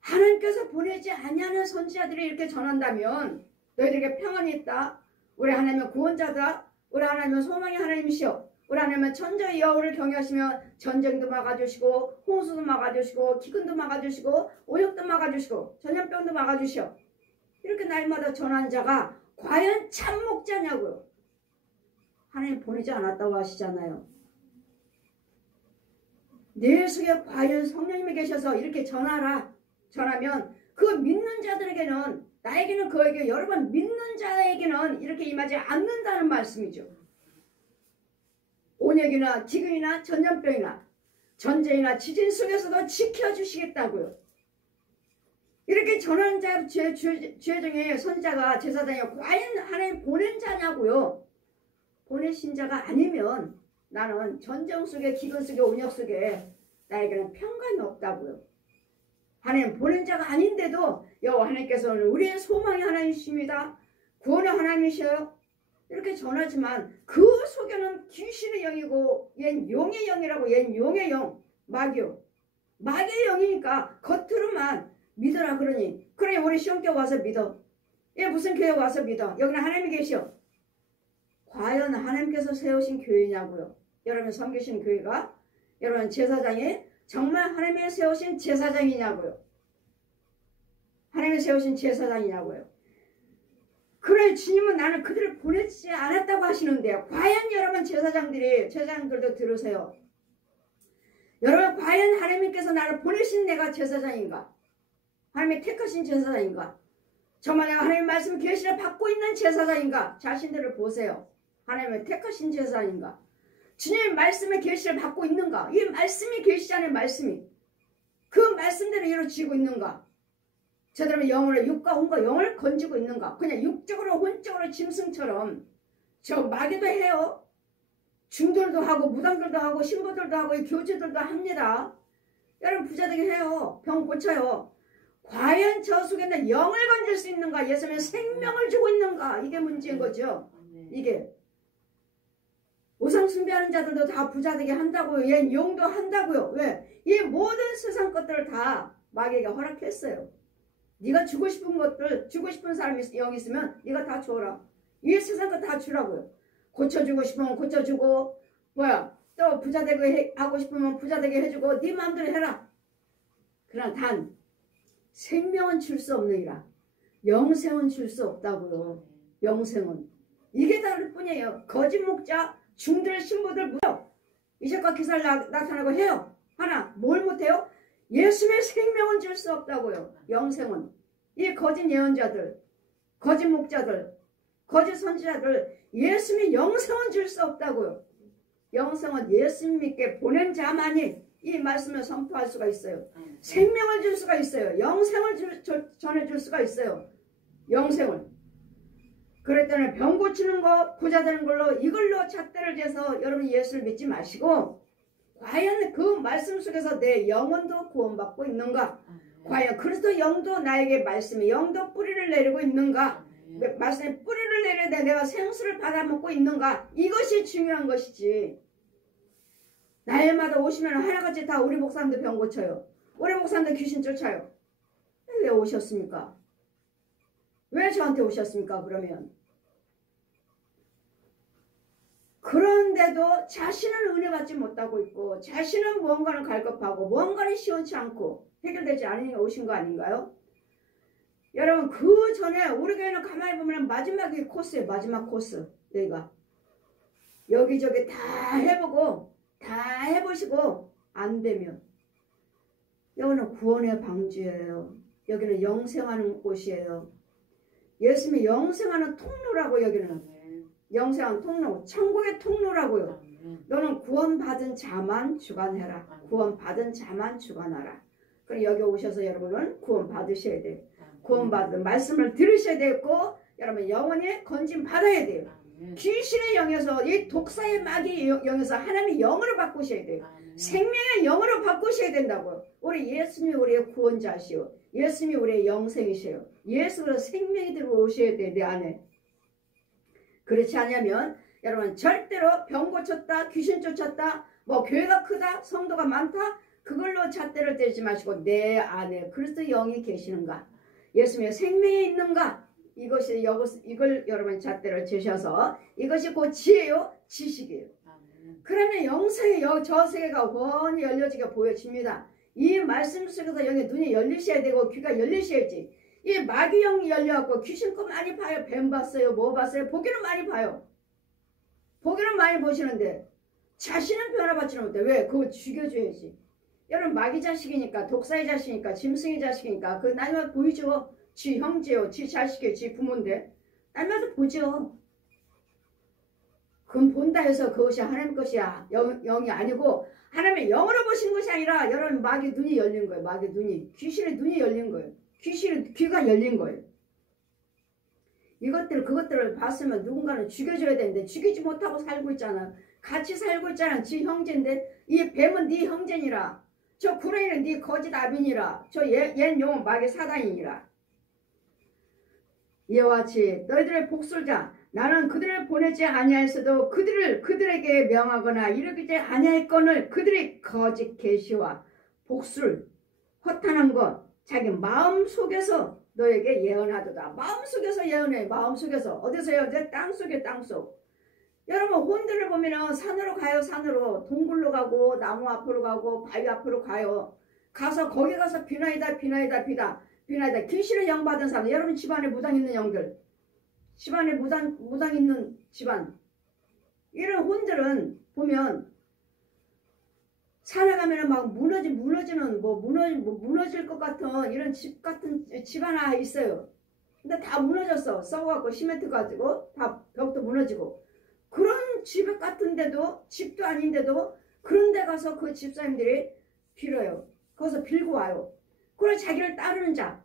하나님께서 보내지 아니하는 선지자들이 이렇게 전한다면 너희들에게 평안이 있다. 우리 하나님은 구원자다. 우리 하나님은 소망의 하나님이시오. 우리 하나님은 천저의 여호와를 경외하시면 전쟁도 막아주시고 홍수도 막아주시고 기근도 막아주시고 오역도 막아주시고 전염병도 막아주시오. 이렇게 날마다 전한 자가 과연 참 목자냐고요. 하나님 보내지 않았다고 하시잖아요. 내 속에 과연 성령님이 계셔서 이렇게 전하면 그 믿는 자들에게는 나에게는 그에게 여러분 믿는 자에게는 이렇게 임하지 않는다는 말씀이죠. 온역이나 기근이나 전염병이나 전쟁이나 지진 속에서도 지켜주시겠다고요. 이렇게 전하는 자 죄 중에 선자가 제사장이 과연 하나님 보낸 자냐고요. 보내신 자가 아니면 나는 전쟁 속에 기근 속에 온역 속에 나에게는 평강이 없다고요. 하나님 보낸 자가 아닌데도 여호와 하나님께서는 우리의 소망의 하나님이십니다. 구원의 하나님이셔요. 이렇게 전하지만 그 속에는 귀신의 영이고 얜 용의 영이라고 얜 용의 영 마귀요. 마귀의 영이니까 겉으로만 믿으라 그러니 그래 우리 시험교회 와서 믿어. 얘 무슨 교회 와서 믿어. 여기는 하나님이 계셔. 과연 하나님께서 세우신 교회냐고요. 여러분 섬기신 교회가 여러분 제사장이 정말 하나님이 세우신 제사장이냐고요. 하나님이 세우신 제사장이냐고요. 그래 주님은 나는 그들을 보내지 않았다고 하시는데 과연 여러분 제사장들도 들으세요. 여러분 과연 하나님께서 나를 보내신 내가 제사장인가? 하나님이 택하신 제사장인가? 정말 내가 하나님의 말씀 계시를 받고 있는 제사장인가? 자신들을 보세요. 하나님의 택하신 제사장인가? 주님의 말씀의 계시를 받고 있는가? 이 말씀이 계시잖아요. 말씀이. 그 말씀대로 이루어지고 있는가? 저들은 영으로 육과 혼과 영을 건지고 있는가? 그냥 육적으로 혼적으로 짐승처럼 저 마귀도 해요. 중들도 하고 무당들도 하고 신부들도 하고 교주들도 합니다. 여러분 부자들이 해요. 병 고쳐요. 과연 저 속에는 영을 건질 수 있는가? 예수님의 생명을 주고 있는가? 이게 문제인 거죠. 이게 우상 숭배하는 자들도 다 부자 되게 한다고요. 얘 용도 한다고요. 왜? 이 모든 세상 것들을 다 마귀가 허락했어요. 네가 주고 싶은 것들, 주고 싶은 사람이 영이 있으면 네가 다 줘라. 이 세상 거 다 주라고요. 고쳐주고 싶으면 고쳐주고, 또 부자 되게 하고 싶으면 부자 되게 해주고, 네 마음대로 해라. 그러나 단 생명은 줄 수 없느니라. 영생은 줄 수 없다고요. 영생은. 이게 다를 뿐이에요. 거짓 목자, 중들, 신부들 무려 이적과 기사를 나타나고 해요. 하나, 뭘 못해요? 예수의 생명은 줄 수 없다고요. 영생은. 이 거짓 예언자들, 거짓 목자들, 거짓 선지자들, 예수의 영생은 줄 수 없다고요. 영생은 예수님께 보낸 자만이 이 말씀을 선포할 수가 있어요. 생명을 줄 수가 있어요. 영생을 전해줄 수가 있어요. 영생을. 그랬더니 병 고치는 거, 부자 되는 걸로 이걸로 잣대를 재서 여러분 예수를 믿지 마시고, 과연 그 말씀 속에서 내 영혼도 구원받고 있는가? 과연 그리스도 영도 나에게 말씀이 영도 뿌리를 내리고 있는가? 말씀에 뿌리를 내리되 내가 생수를 받아먹고 있는가? 이것이 중요한 것이지. 날마다 오시면 하나같이 다 우리 목사님도 병 고쳐요. 우리 목사님도 귀신 쫓아요. 왜 오셨습니까? 왜 저한테 오셨습니까? 그러면. 그런데도 자신은 은혜 받지 못하고 있고, 자신은 무언가를 갈급하고 무언가를 시원치 않고 해결되지 않으니까 오신 거 아닌가요? 여러분, 그 전에 우리 교회는 가만히 보면 마지막이 코스예요. 마지막 코스. 여기가 여기저기 다 해보고 다 해보시고 안 되면 여기는 구원의 방주예요. 여기는 영생하는 곳이에요. 예수님이 영생하는 통로라고. 여기는 영생하는 통로, 천국의 통로라고요. 너는 구원받은 자만 주관해라. 구원받은 자만 주관하라. 그럼 여기 오셔서 여러분은 구원받으셔야 돼요. 구원받은 말씀을 들으셔야 되고, 여러분 영원히 건진 받아야 돼요. 귀신의 영에서, 이 독사의 마귀의 영에서 하나님의 영으로 바꾸셔야 돼요. 생명의 영으로 바꾸셔야 된다고요. 우리 예수님이 우리의 구원자시오. 예수님이 우리의 영생이시오. 예수로 생명이 들어오셔야 돼요. 내 안에. 그렇지 않으면 여러분 절대로 병 고쳤다, 귀신 쫓았다, 뭐 교회가 크다, 성도가 많다, 그걸로 잣대를 떼지 마시고 내 안에 그리스도 영이 계시는가, 예수님의 생명이 있는가, 이걸 여러분 잣대를 제셔서 이것이 곧 지혜요, 지식이에요. 그러면 영생의 저 세계가 훤히 열려지게 보여집니다. 이 말씀 속에서 영의 눈이 열리셔야 되고 귀가 열리셔야지. 이 마귀 영이 열려갖고 귀신껏 많이 봐요. 뱀 봤어요, 뭐 봤어요. 보기는 많이 봐요. 보기는 많이 보시는데 자신은 변화받지는 못해. 왜? 그거 죽여줘야지. 여러분 마귀 자식이니까, 독사의 자식이니까, 짐승의 자식이니까 그 날마다 보이죠. 지 형제요, 지 자식이요, 지 부모인데 날마다 보죠. 그건 본다 해서 그것이 하나님 것이야. 영이 아니고 하나님의 영으로 보신 것이 아니라 여러분 마귀 눈이 열린 거예요. 마귀 눈이, 귀신의 눈이 열린 거예요. 귀신의 귀가 열린 거예요. 그것들을 봤으면 누군가는 죽여줘야 되는데 죽이지 못하고 살고 있잖아. 같이 살고 있잖아. 지 형제인데 이 뱀은 네 형제니라. 저 구레이는 네 거짓 아비니라. 저 옛 용은 마귀 사단이니라. 이와 같이 너희들의 복술자, 나는 그들을 보내지 아니하였어도 그들에게 명하거나 이르기지 아니하였거늘 그들이 거짓 계시와 복술 허탄한 것 자기 마음속에서 너에게 예언하도다. 마음속에서 예언해. 마음속에서. 어디서 예언해? 땅속에, 땅속. 여러분 혼들을 보면은 산으로 가요. 산으로. 동굴로 가고 나무 앞으로 가고 바위 앞으로 가요. 가서 거기 가서 비나이다 귀신의 영 받은 사람. 여러분 집안에 무당 있는 영들, 집안에 무당 있는 집안, 이런 혼들은 보면 산에 가면은 막 무너질 것 같은 이런 집 하나 있어요. 근데 다 무너졌어. 썩어갖고 시멘트 가지고 다 벽도 무너지고. 그런 집 같은데도, 집도 아닌데도 그런 데 가서 그 집사님들이 빌어요. 거기서 빌고 와요. 그래서 자기를 따르는 자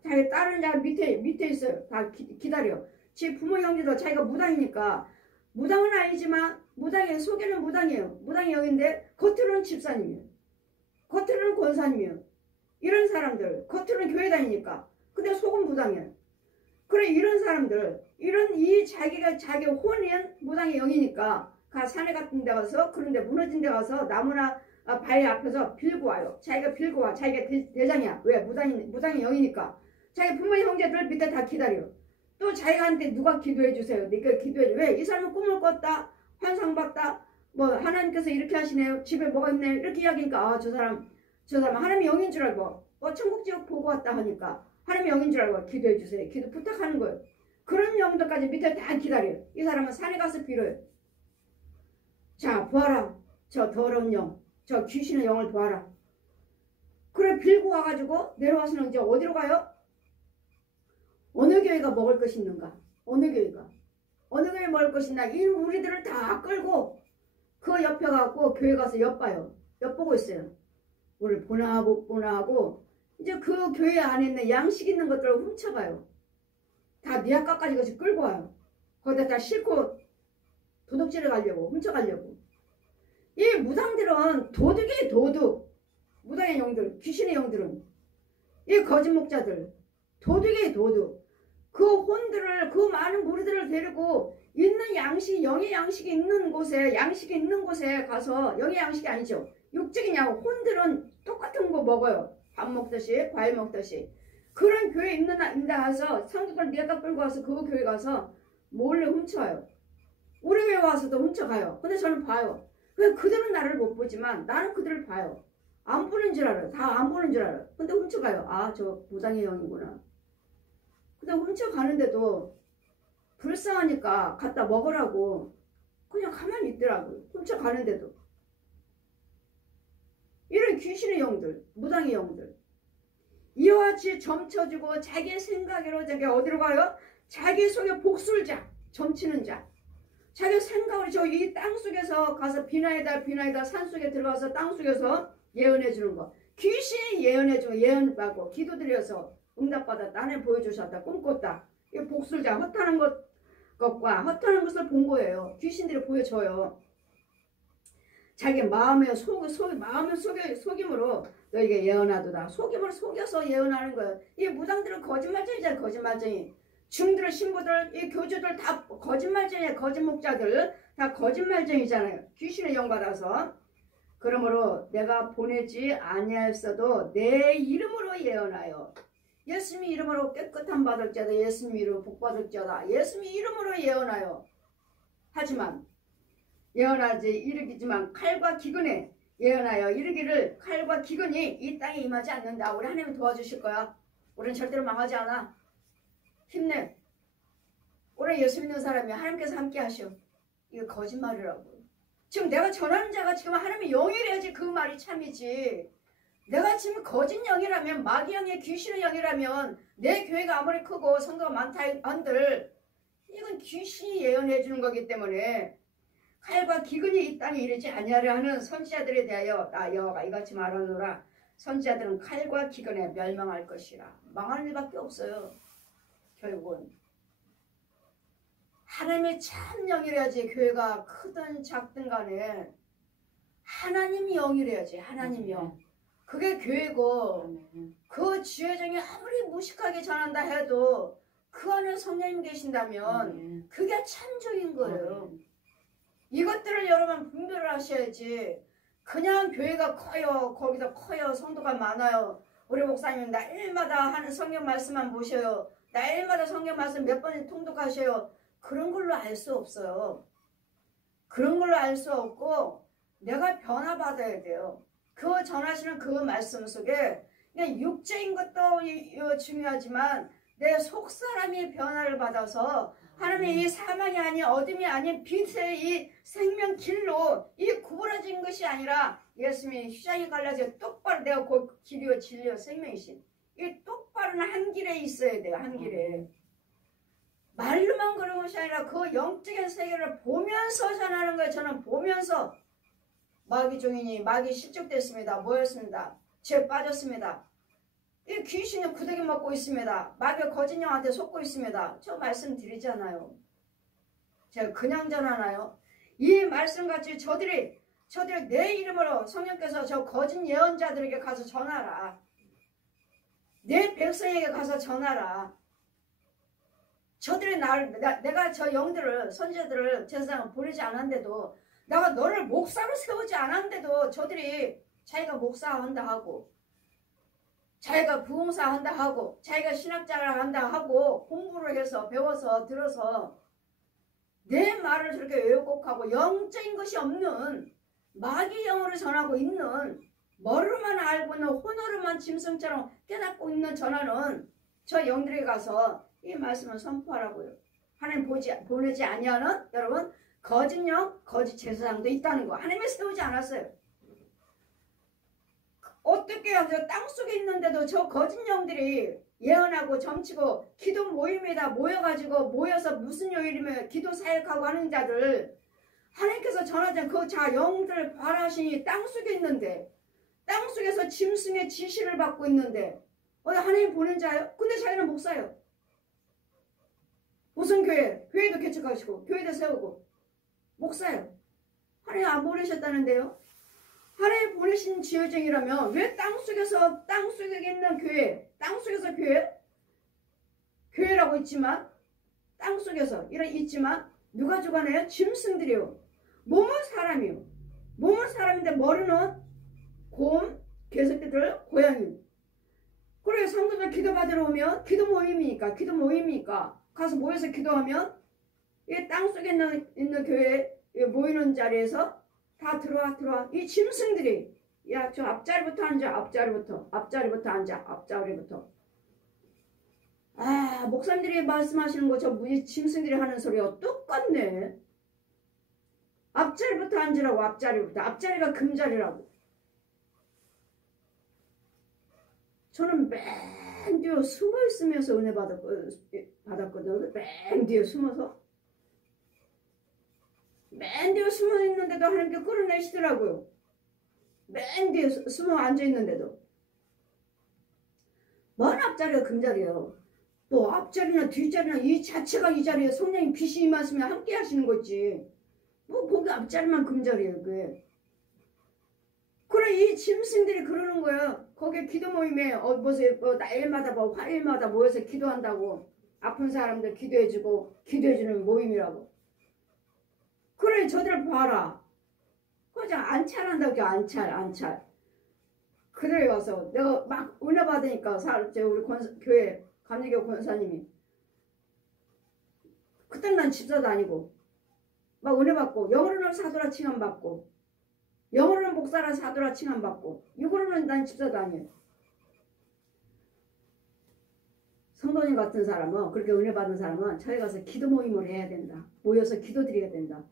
밑에 있어요. 다 기다려. 지 부모 형제도 자기가 무당이니까, 무당은 아니지만 무당의 속에는 무당이에요. 무당이 여기인데 겉으로는 집사님이에요. 겉으로는 권사님이에요. 이런 사람들 겉으로는 교회 다니니까 근데 속은 무당이에요. 그래 이런 사람들, 자기가 자기 혼인 무당의 영이니까 산에 같은 데 가서, 그런 데 무너진 데 가서 나무나 바위 앞에서 빌고 와요. 자기가 빌고 와. 자기가 대장이야. 왜? 무당이 영이니까. 자기 부모님 형제들 밑에 다 기다려. 또 자기한테 누가 기도해 주세요. 네가 기도해 줘. 왜? 이 사람은 꿈을 꿨다. 환상 봤다. 뭐 하나님께서 이렇게 하시네요. 집에 뭐가 있네. 이렇게 이야기니까 저 사람 하나님이 영인 줄 알고 천국 지옥 보고 왔다 하니까 하나님이 영인 줄 알고 기도해 주세요. 기도 부탁하는 거예요. 그런 영들까지 밑에 다 기다려요. 이 사람은 산에 가서 빌어요. 자, 보아라. 저 더러운 영. 저 귀신의 영을 보아라. 그래 빌고 와가지고 내려와서는 이제 어디로 가요? 어느 교회가 먹을 것이 있는가? 어느 교회가? 어느 교회 먹을 것이 있나? 이 무리들을 다 끌고 그 옆에 가고 교회 가서 엿봐요. 엿보고 있어요. 우리를 보나 하고 이제 그 교회 안에 있는 양식 있는 것들을 훔쳐가요. 다 니아까까지 같이 끌고 와요. 거기다 다 싣고 도둑질해 가려고 훔쳐가려고. 이 무당들은 도둑이에요. 도둑. 무당의 영들, 귀신의 영들은 이 거짓 목자들 도둑이에요. 도둑. 그 혼들을 그 많은 무리들을 데리고 있는 양식 영의 양식이 있는 곳에 가서 영의 양식이 아니죠. 육적이냐고. 혼들은 똑같은 거 먹어요. 밥 먹듯이 과일 먹듯이. 그런 교회 있는 데 가서 성도들 내가 끌고 와서 그 교회 가서 몰래 훔쳐와요. 우리 교회 와서도 훔쳐가요. 근데 저는 봐요. 그들은 나를 못 보지만 나는 그들을 봐요. 안 보는 줄 알아요. 다 안 보는 줄 알아요. 근데 훔쳐가요. 아, 저 무당의 영이구나. 근데 훔쳐가는데도 불쌍하니까 갖다 먹으라고 그냥 가만히 있더라고요. 훔쳐가는데도. 이런 귀신의 영들, 무당의 영들. 이와 같이 점쳐주고 자기 생각으로 저기 어디로 가요? 자기 속에 복술자, 점치는 자. 자기 생각으로 저 이 땅속에서 가서 비나이다 산속에 들어가서 땅속에서 예언해 주는 거. 귀신이 예언해 주고 예언받고 기도 드려서 응답받았다. 하나님 보여주셨다. 꿈꿨다. 이 복술자 허탄한 것과 허탄한 것을 본 거예요. 귀신들이 보여줘요. 자기 마음의 속임으로 너에게 예언하도다. 속임으로 속여서 예언하는 거예요. 이 무당들은 거짓말쟁이잖아요. 거짓말쟁이. 중들, 신부들, 이 교주들 다 거짓말쟁이에요. 거짓 목자들 다 거짓말쟁이잖아요. 귀신의 영 받아서. 그러므로 내가 보내지 아니하였어도 내 이름으로 예언하여 예수님 이름으로 깨끗함 받을 자다. 예수님 이름으로 복 받을 자다. 예수님 이름으로 예언하여 하지만 예언하지 이르기지만 칼과 기근에 예언하여 이르기를 칼과 기근이 이 땅에 임하지 않는다. 우리 하나님 도와주실 거야. 우리는 절대로 망하지 않아. 힘내. 우리 예수 믿는 사람이 하나님께서 함께 하셔. 이거 거짓말이라고. 지금 내가 전하는 자가 지금 하나님의 영이래야지 그 말이 참이지. 내가 지금 거짓 영이라면 마귀 영의 귀신의 영이라면 내 교회가 아무리 크고 성도가 많다 한들 이건 귀신이 예언해 주는 거기 때문에 칼과 기근이 이 땅에 이르지 아니하려 하는 선지자들에 대하여 나 여호와가 이같이 말하노라. 선지자들은 칼과 기근에 멸망할 것이라. 망할 일밖에 없어요. 결국은 하나님의 참 영이래야지. 교회가 크든 작든 간에 하나님이 영이래야지. 하나님 영. 그게 교회고 그 지혜정이 아무리 무식하게 전한다 해도 그 안에 성령님 계신다면 그게 참적인 거예요. 이것들을 여러분 분별을 하셔야지. 그냥 교회가 커요. 거기서 커요. 성도가 많아요. 우리 목사님 날마다 하는 성경 말씀만 보셔요. 날마다 성경 말씀 몇 번 통독하셔요. 그런 걸로 알 수 없어요. 그런 걸로 알 수 없고 내가 변화받아야 돼요. 그 전하시는 그 말씀 속에 그냥 육체인 것도 중요하지만 내 속사람이 변화를 받아서 하나님의 이 사망이 아닌 어둠이 아닌 빛의 이 생명 길로 이 구부러진 것이 아니라 예수님이 휘장이 갈라져 똑바로 내가 곧 길이요 진리요 생명이신 이 똑바른 한 길에 있어야 돼요. 한 길에. 말로만 그런 것이 아니라 그 영적인 세계를 보면서 전하는 거예요. 저는 보면서 마귀 종이니 마귀 실족됐습니다. 뭐였습니다. 죄 빠졌습니다. 이 귀신은 구더기 먹고 있습니다. 마귀가 거짓 영한테 속고 있습니다. 저 말씀드리잖아요. 제가 그냥 전하나요? 이 말씀같이 저들이 내 이름으로 성령께서 저 거짓 예언자들에게 가서 전하라. 내 백성에게 가서 전하라. 저들이 내가 저 영들을 선지자들을 제 세상에 보내지 않았는데도 내가 너를 목사로 세우지 않았는데도 저들이 자기가 목사한다 하고 자기가 부흥사한다 하고 자기가 신학자를 한다 하고 공부를 해서 배워서 들어서 내 말을 저렇게 왜곡하고 영적인 것이 없는 마귀 영어로 전하고 있는 머리로만 알고 있는 혼으로만 짐승처럼 깨닫고 있는 전하는 저 영들에 가서 이 말씀을 선포하라고요. 하나님 보내지 아니하는 여러분 거짓 영, 거짓 제사장도 있다는 거. 하나님이 세우지 않았어요. 어떻게 하죠? 땅속에 있는데도 저 거짓 영들이 예언하고 점치고 기도 모임에다 모여가지고 모여서 무슨 요일이면 기도 사역하고 하는 자들 하나님께서 전하자 그 자 영들 바라시니 땅속에 있는데 땅속에서 짐승의 지시를 받고 있는데 하나님 보낸 자요? 근데 자기는 목사요. 무슨 교회? 교회도 개척하시고 교회도 세우고 목사요. 하나님 안 보내셨다는데요? 하나님 보내신 지어정이라면 왜 땅속에 있는 교회, 땅속에서 교회라고 있지만 땅속에서 있지만 누가 주관해요? 짐승들이요. 몸은 사람이요. 몸은 사람인데 머리는 곰, 개새끼들, 고양이. 그래 성도들 기도 받으러 오면 기도 모임이니까 가서 모여서 기도하면 이 땅속에 있는 교회에 모이는 자리에서 다 들어와. 이 짐승들이 야 저 앞자리부터 앉아. 아 목사님들이 말씀하시는 거 저 짐승들이 하는 소리가 똑같네. 앞자리부터 앉으라고. 앞자리가 금자리라고. 저는 맨 뒤에 숨어 있으면서 은혜 받았거든요. 맨 뒤에 숨어서. 맨 뒤에 숨어 있는데도 하나님께 끌어내시더라고요. 맨 뒤에 숨어 앉아 있는데도. 뭔 앞자리가 금자리예요. 또 앞자리나 뒷자리나 이 자체가 이 자리에 성령님 빛이 임하시면 함께 하시는 거지. 뭐 거기 앞자리만 금자리예요. 그게. 그래 이 짐승들이 그러는 거야. 거기 기도 모임에 날마다 화요일마다 모여서 기도한다고. 아픈 사람들 기도해주는 모임이라고. 그래 저들 봐라. 그냥 안찰한다고. 안찰. 그래 와서 내가 막 은혜 받으니까 우리 교회 감리교 권사님이 그땐 난 집사도 아니고 막 은혜 받고 영어로는 사도라 칭함 받고 영어로는 목사라 사도라 칭함 받고 육어로는 난 집사도 아니에요. 성도님 같은 사람은 그렇게 은혜 받은 사람은 저희 가서 기도 모임을 해야 된다. 모여서 기도 드려야 된다.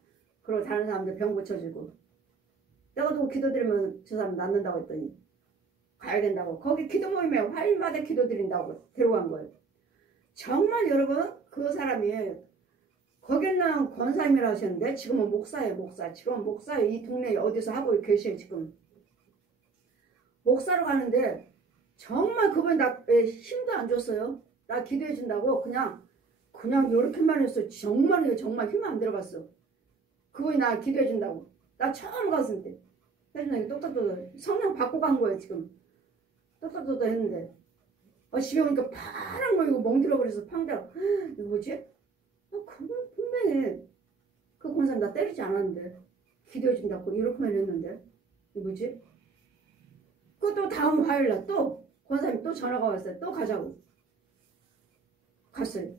그리고 다른 사람들 병 고쳐주고 내가 누구 기도 드리면 저 사람 낫는다고 했더니 가야 된다고. 거기 기도 모임에 화요일마다 기도 드린다고 데려간 거예요. 정말 여러분 그 사람이 거기는 권사님이라고 하셨는데 지금은 목사예요. 지금은 목사예요. 이 동네에 어디서 하고 계셔요. 지금 목사로 가는데 정말 그분이 나 힘도 안 줬어요. 나 기도해 준다고 그냥 이렇게만 했어. 정말 힘 안 들어갔어. 그분이 나 기도해 준다고. 나 처음 갔을 때 해준다고 똑똑똑 성령 받고 간 거예요. 지금 똑똑똑 했는데 집에 오니까 파란 거 이거 멍들어 버려서 팡대가 이거 뭐지? 그건 분명히 그 권사님 나 때리지 않았는데 기도해 준다고 이렇게만 했는데 이거 뭐지? 그것도 다음 화요일날 또 권사님 또 전화가 왔어요. 또 가자고 갔어요.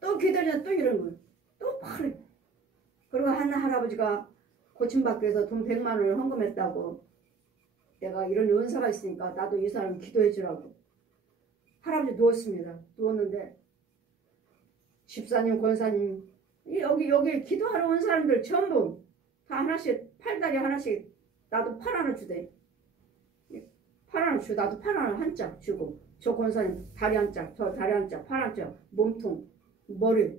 또 기다리다 또 이런 거예요. 또 파래. 그리고 한 할아버지가 고침받기 위해서 돈 100만 원을 헌금했다고. 내가 이런 은사가 있으니까 나도 이 사람 기도해 주라고. 할아버지 누웠습니다. 누웠는데 집사님, 권사님 여기 기도하러 온 사람들 전부 다 하나씩 팔다리 하나씩 나도 팔 하나 주대. 팔 하나 주. 나도 팔 하나 한 짝 주고 저 권사님 다리 한 짝, 저 다리 한 짝, 팔 한 짝, 몸통, 머리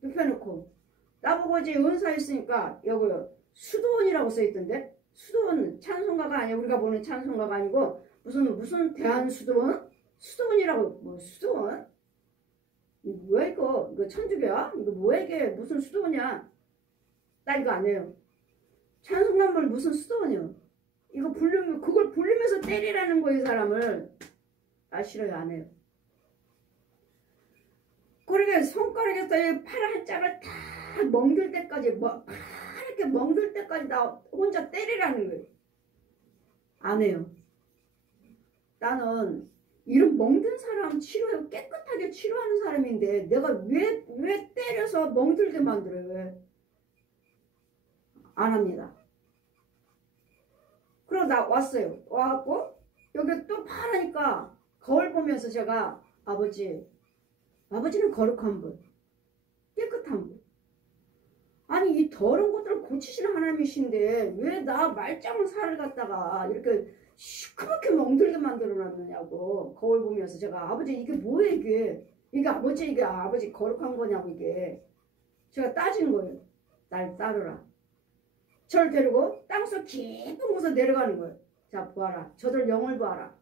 눕혀놓고 나보고 이제 은사 있으니까 여기 수도원이라고 써있던데 수도원 찬송가가 아니야. 우리가 보는 찬송가가 아니고 무슨 대한수도원? 수도원이라고. 뭐 수도원? 이거 뭐야 이거 천주교야? 이거 뭐야 이게 무슨 수도원이야? 나 이거 안 해요. 찬송가물 무슨 수도원이야? 이거 그걸 부르면서 때리라는 거예요. 이 사람을. 나 싫어요. 안 해요. 그러게 손가락에서 팔 한 짝을 다 멍들 때까지 파랗게 이렇게 멍들 때까지 나 혼자 때리라는 거예요. 안 해요. 나는 이런 멍든 사람 깨끗하게 치료하는 사람인데 내가 왜 때려서 멍들게 만들어요? 왜? 안 합니다. 그러고 나 왔어요. 와갖고 여기 또 파라니까 거울 보면서 제가 아버지는 거룩한 분, 깨끗한 분. 아니 이 더러운 것들을 고치시는 하나님이신데 왜 나 말짱한 살을 갖다가 이렇게 시커멓게 멍들게 만들어 놨느냐고 거울 보면서 제가 아버지 이게 뭐예요 이게 아버지 거룩한 거냐고 이게 제가 따진 거예요. 날 따르라. 저를 데리고 땅속 깊은 곳에 내려가는 거예요. 자 보아라. 저들 영을 보아라.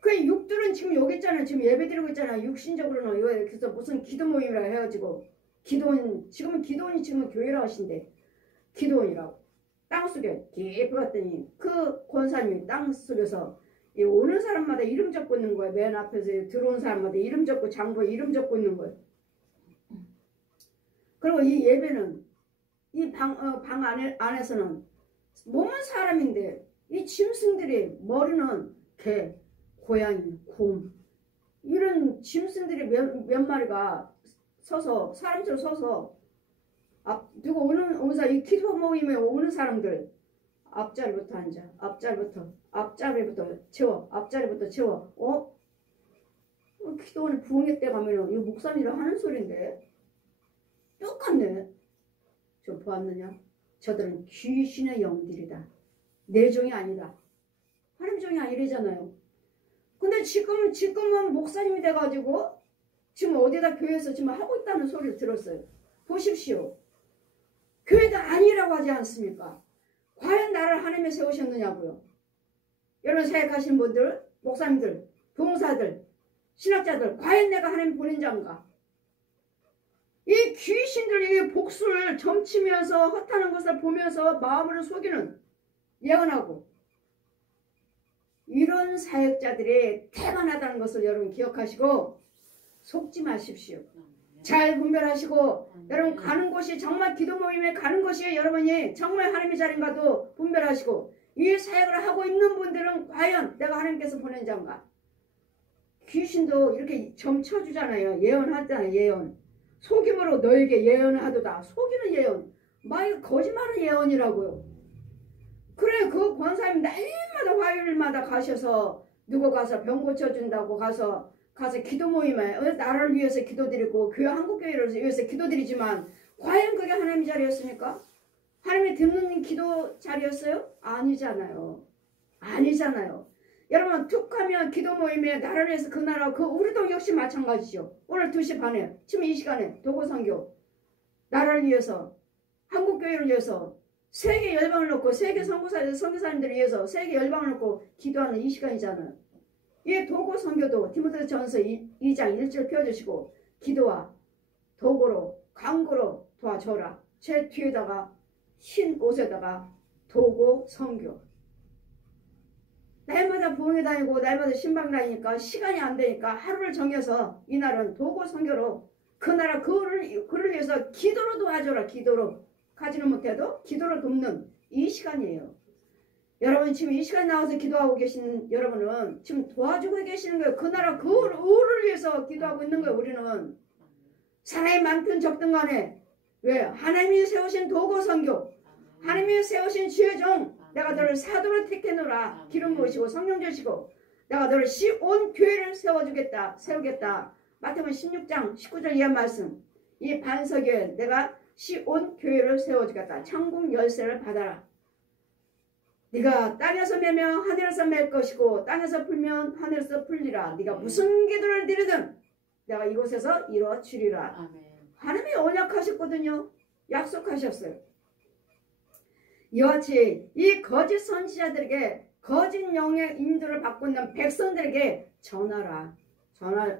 그 육들은 지금 여기 있잖아요. 지금 예배 드리고 있잖아요. 육신적으로는 이거 그래서 무슨 기도 모임이라 해가지고 지금은 기도원이 지금 교회라 하신데 기도원이라고 땅속에 깊이 갔더니 그 권사님이 땅속에서 오는 사람마다 이름 적고 있는 거예요. 맨 앞에서 들어온 사람마다 이름 적고 장부에 이름 적고 있는 거예요. 그리고 이 예배는 이 방 안에서는 몸은 사람인데 이 짐승들이 머리는 개, 고양이, 곰 이런 짐승들이 몇 마리가 서서 사람처럼 서서 누가 오는 사람 이 기도 모임에 오는 사람들 앞자리부터 앉아 앞자리부터 채워 기도원에 부흥회 때 가면은 이 목사님이 하는 소리인데 똑같네. 좀 보았느냐? 저들은 귀신의 영들이다. 내 종이 아니다. 하나님 종이 아니래잖아요. 근데 지금은 목사님이 돼가지고 지금 어디다 교회에서 지금 하고 있다는 소리를 들었어요. 보십시오. 교회가 아니라고 하지 않습니까? 과연 나를 하나님에 세우셨느냐고요. 여러분 사역하신 분들, 목사님들, 봉사들, 신학자들 과연 내가 하나님 보낸 자인가? 이 귀신들이 복수를 점치면서 헛하는 것을 보면서 마음을 속이는 예언하고 이런 사역자들이 태반하다는 것을 여러분 기억하시고 속지 마십시오. 잘 분별하시고 여러분 가는 곳이 정말 기도 모임에 가는 것이 여러분이 정말 하나님의 자리인가도 분별하시고 이 사역을 하고 있는 분들은 과연 내가 하나님께서 보낸 자인가? 귀신도 이렇게 점쳐주잖아요. 예언하잖아요. 예언. 속임으로 너에게 예언하도다. 속이는 예언. 막 거짓말은 예언이라고요. 그래 그 권사님 날마다 화요일마다 가셔서 누구 가서 병 고쳐준다고 가서 기도 모임에 나라를 위해서 기도드리고 교회 한국교회를 위해서 기도드리지만 과연 그게 하나님의 자리였습니까? 하나님이 듣는 기도 자리였어요? 아니잖아요. 여러분 툭하면 기도 모임에 나라를 위해서 그 나라 우리도 역시 마찬가지죠. 오늘 2시 반에 지금 이 시간에 도고선교 나라를 위해서 한국교회를 위해서 세계 열방을 놓고 세계 선교사님들을 위해서 세계 열방을 놓고 기도하는 이 시간이잖아요. 이 도고선교도 디모데전서 2장 1절 펴주시고 기도와 도구로 강구로 도와줘라. 제 뒤에다가 흰 옷에다가 도고선교. 날마다 부흥회 다니고 날마다 신방 다니니까 시간이 안 되니까 하루를 정해서 이날은 도고선교로 그 나라 그를 위해서 기도로 도와줘라. 기도로 가지는 못해도 기도로 돕는 이 시간이에요. 여러분 지금 이 시간 나와서 기도하고 계신 여러분은 지금 도와주고 계시는 거예요. 그 나라 그를 위해서 기도하고 있는 거예요. 우리는 사람이 많든 적든 간에 왜? 하나님이 세우신 도고선교 하나님이 세우신 주의 종 내가 너를 사도로 택해놓으라. 기름 부으시고 성령 주시고 내가 너를 온 교회를 세우겠다. 마태복음 16장 19절 이하 말씀. 이 반석에 내가 온 교회를 세워주겠다. 천국 열쇠를 받아라. 네가 땅에서 매면 하늘에서 맬 것이고 땅에서 풀면 하늘에서 풀리라. 네가 무슨 기도를 드리든 내가 이곳에서 이루어주리라. 아멘. 하나님이 언약하셨거든요. 약속하셨어요. 이와 같이 이 거짓 선지자들에게 거짓 영의 인도를 받고 있는 백성들에게 전하라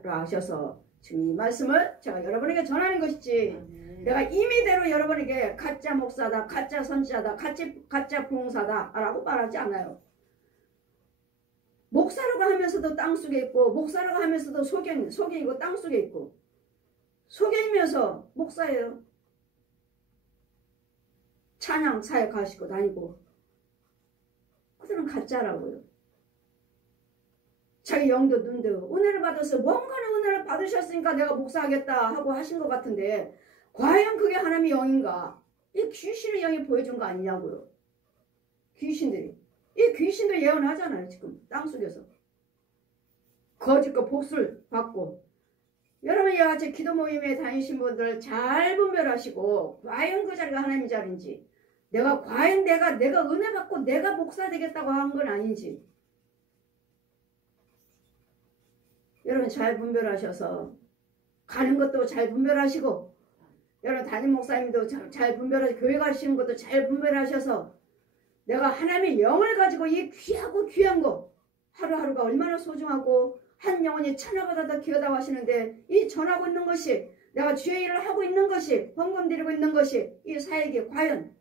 하셔서 지금 이 말씀을 제가 여러분에게 전하는 것이지 내가 임의대로 여러분에게 가짜 목사다, 가짜 선지자다, 가짜 부흥사다 라고 말하지 않아요. 목사라고 하면서도 땅속에 있고 목사라고 하면서도 속에 있고 땅속에 있고 속에 있면서 목사예요. 찬양 사역 하시고 다니고 그들은 가짜라고요. 자기 영도 눈도 은혜를 받아서 뭔가는 은혜를 받으셨으니까 내가 목사하겠다 하고 하신 것 같은데 과연 그게 하나님의 영인가? 이 귀신의 영이 보여준 거 아니냐고요. 귀신들이. 이 귀신들 예언하잖아요. 지금 땅속에서. 거짓과 복수를 받고. 여러분 이와 같이 기도 모임에 다니신 분들 잘 분별하시고 과연 그 자리가 하나님의 자리인지 과연 내가 은혜 받고 내가 목사 되겠다고 한 건 아닌지 여러분 잘 분별하셔서 가는 것도 잘 분별하시고 여러분 담임 목사님도 잘 분별하시고 교회 가시는 것도 잘 분별하셔서 내가 하나님의 영을 가지고 이 귀하고 귀한 거 하루하루가 얼마나 소중하고 한 영혼이 천하보다 더 귀하다고 하시는데 이 전하고 있는 것이 내가 주의 일을 하고 있는 것이 헌금 드리고 있는 것이 이 사역이 과연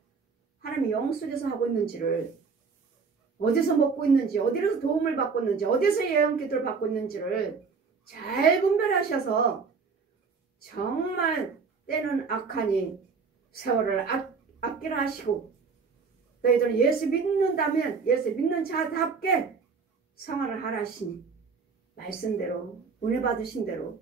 하나님의 영 속에서 하고 있는지를 어디서 먹고 있는지 어디서 도움을 받고 있는지 어디서 예언 기도를 받고 있는지를 잘 분별하셔서 정말 때는 악하니 세월을 아끼라 하시고 너희들은 예수 믿는다면 예수 믿는 자답게 생활을 하라 하시니 말씀대로 은혜 받으신 대로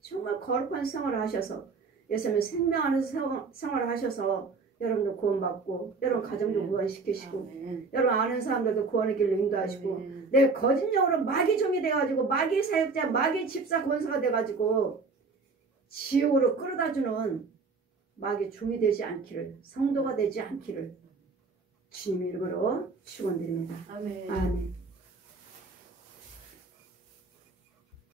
정말 거룩한 생활을 하셔서 예수님의 생명 안에서 생활을 하셔서 여러분도 구원받고 여러분 가정도 구원시키시고 여러분 아는 사람들도 구원의 길로 인도하시고 내 거짓 영으로 마귀 종이 돼가지고 마귀 사역자 마귀 집사 권사가 돼가지고 지옥으로 끌어다주는 마귀 종이 되지 않기를 성도가 되지 않기를 주님 이름으로 축원드립니다. 아멘.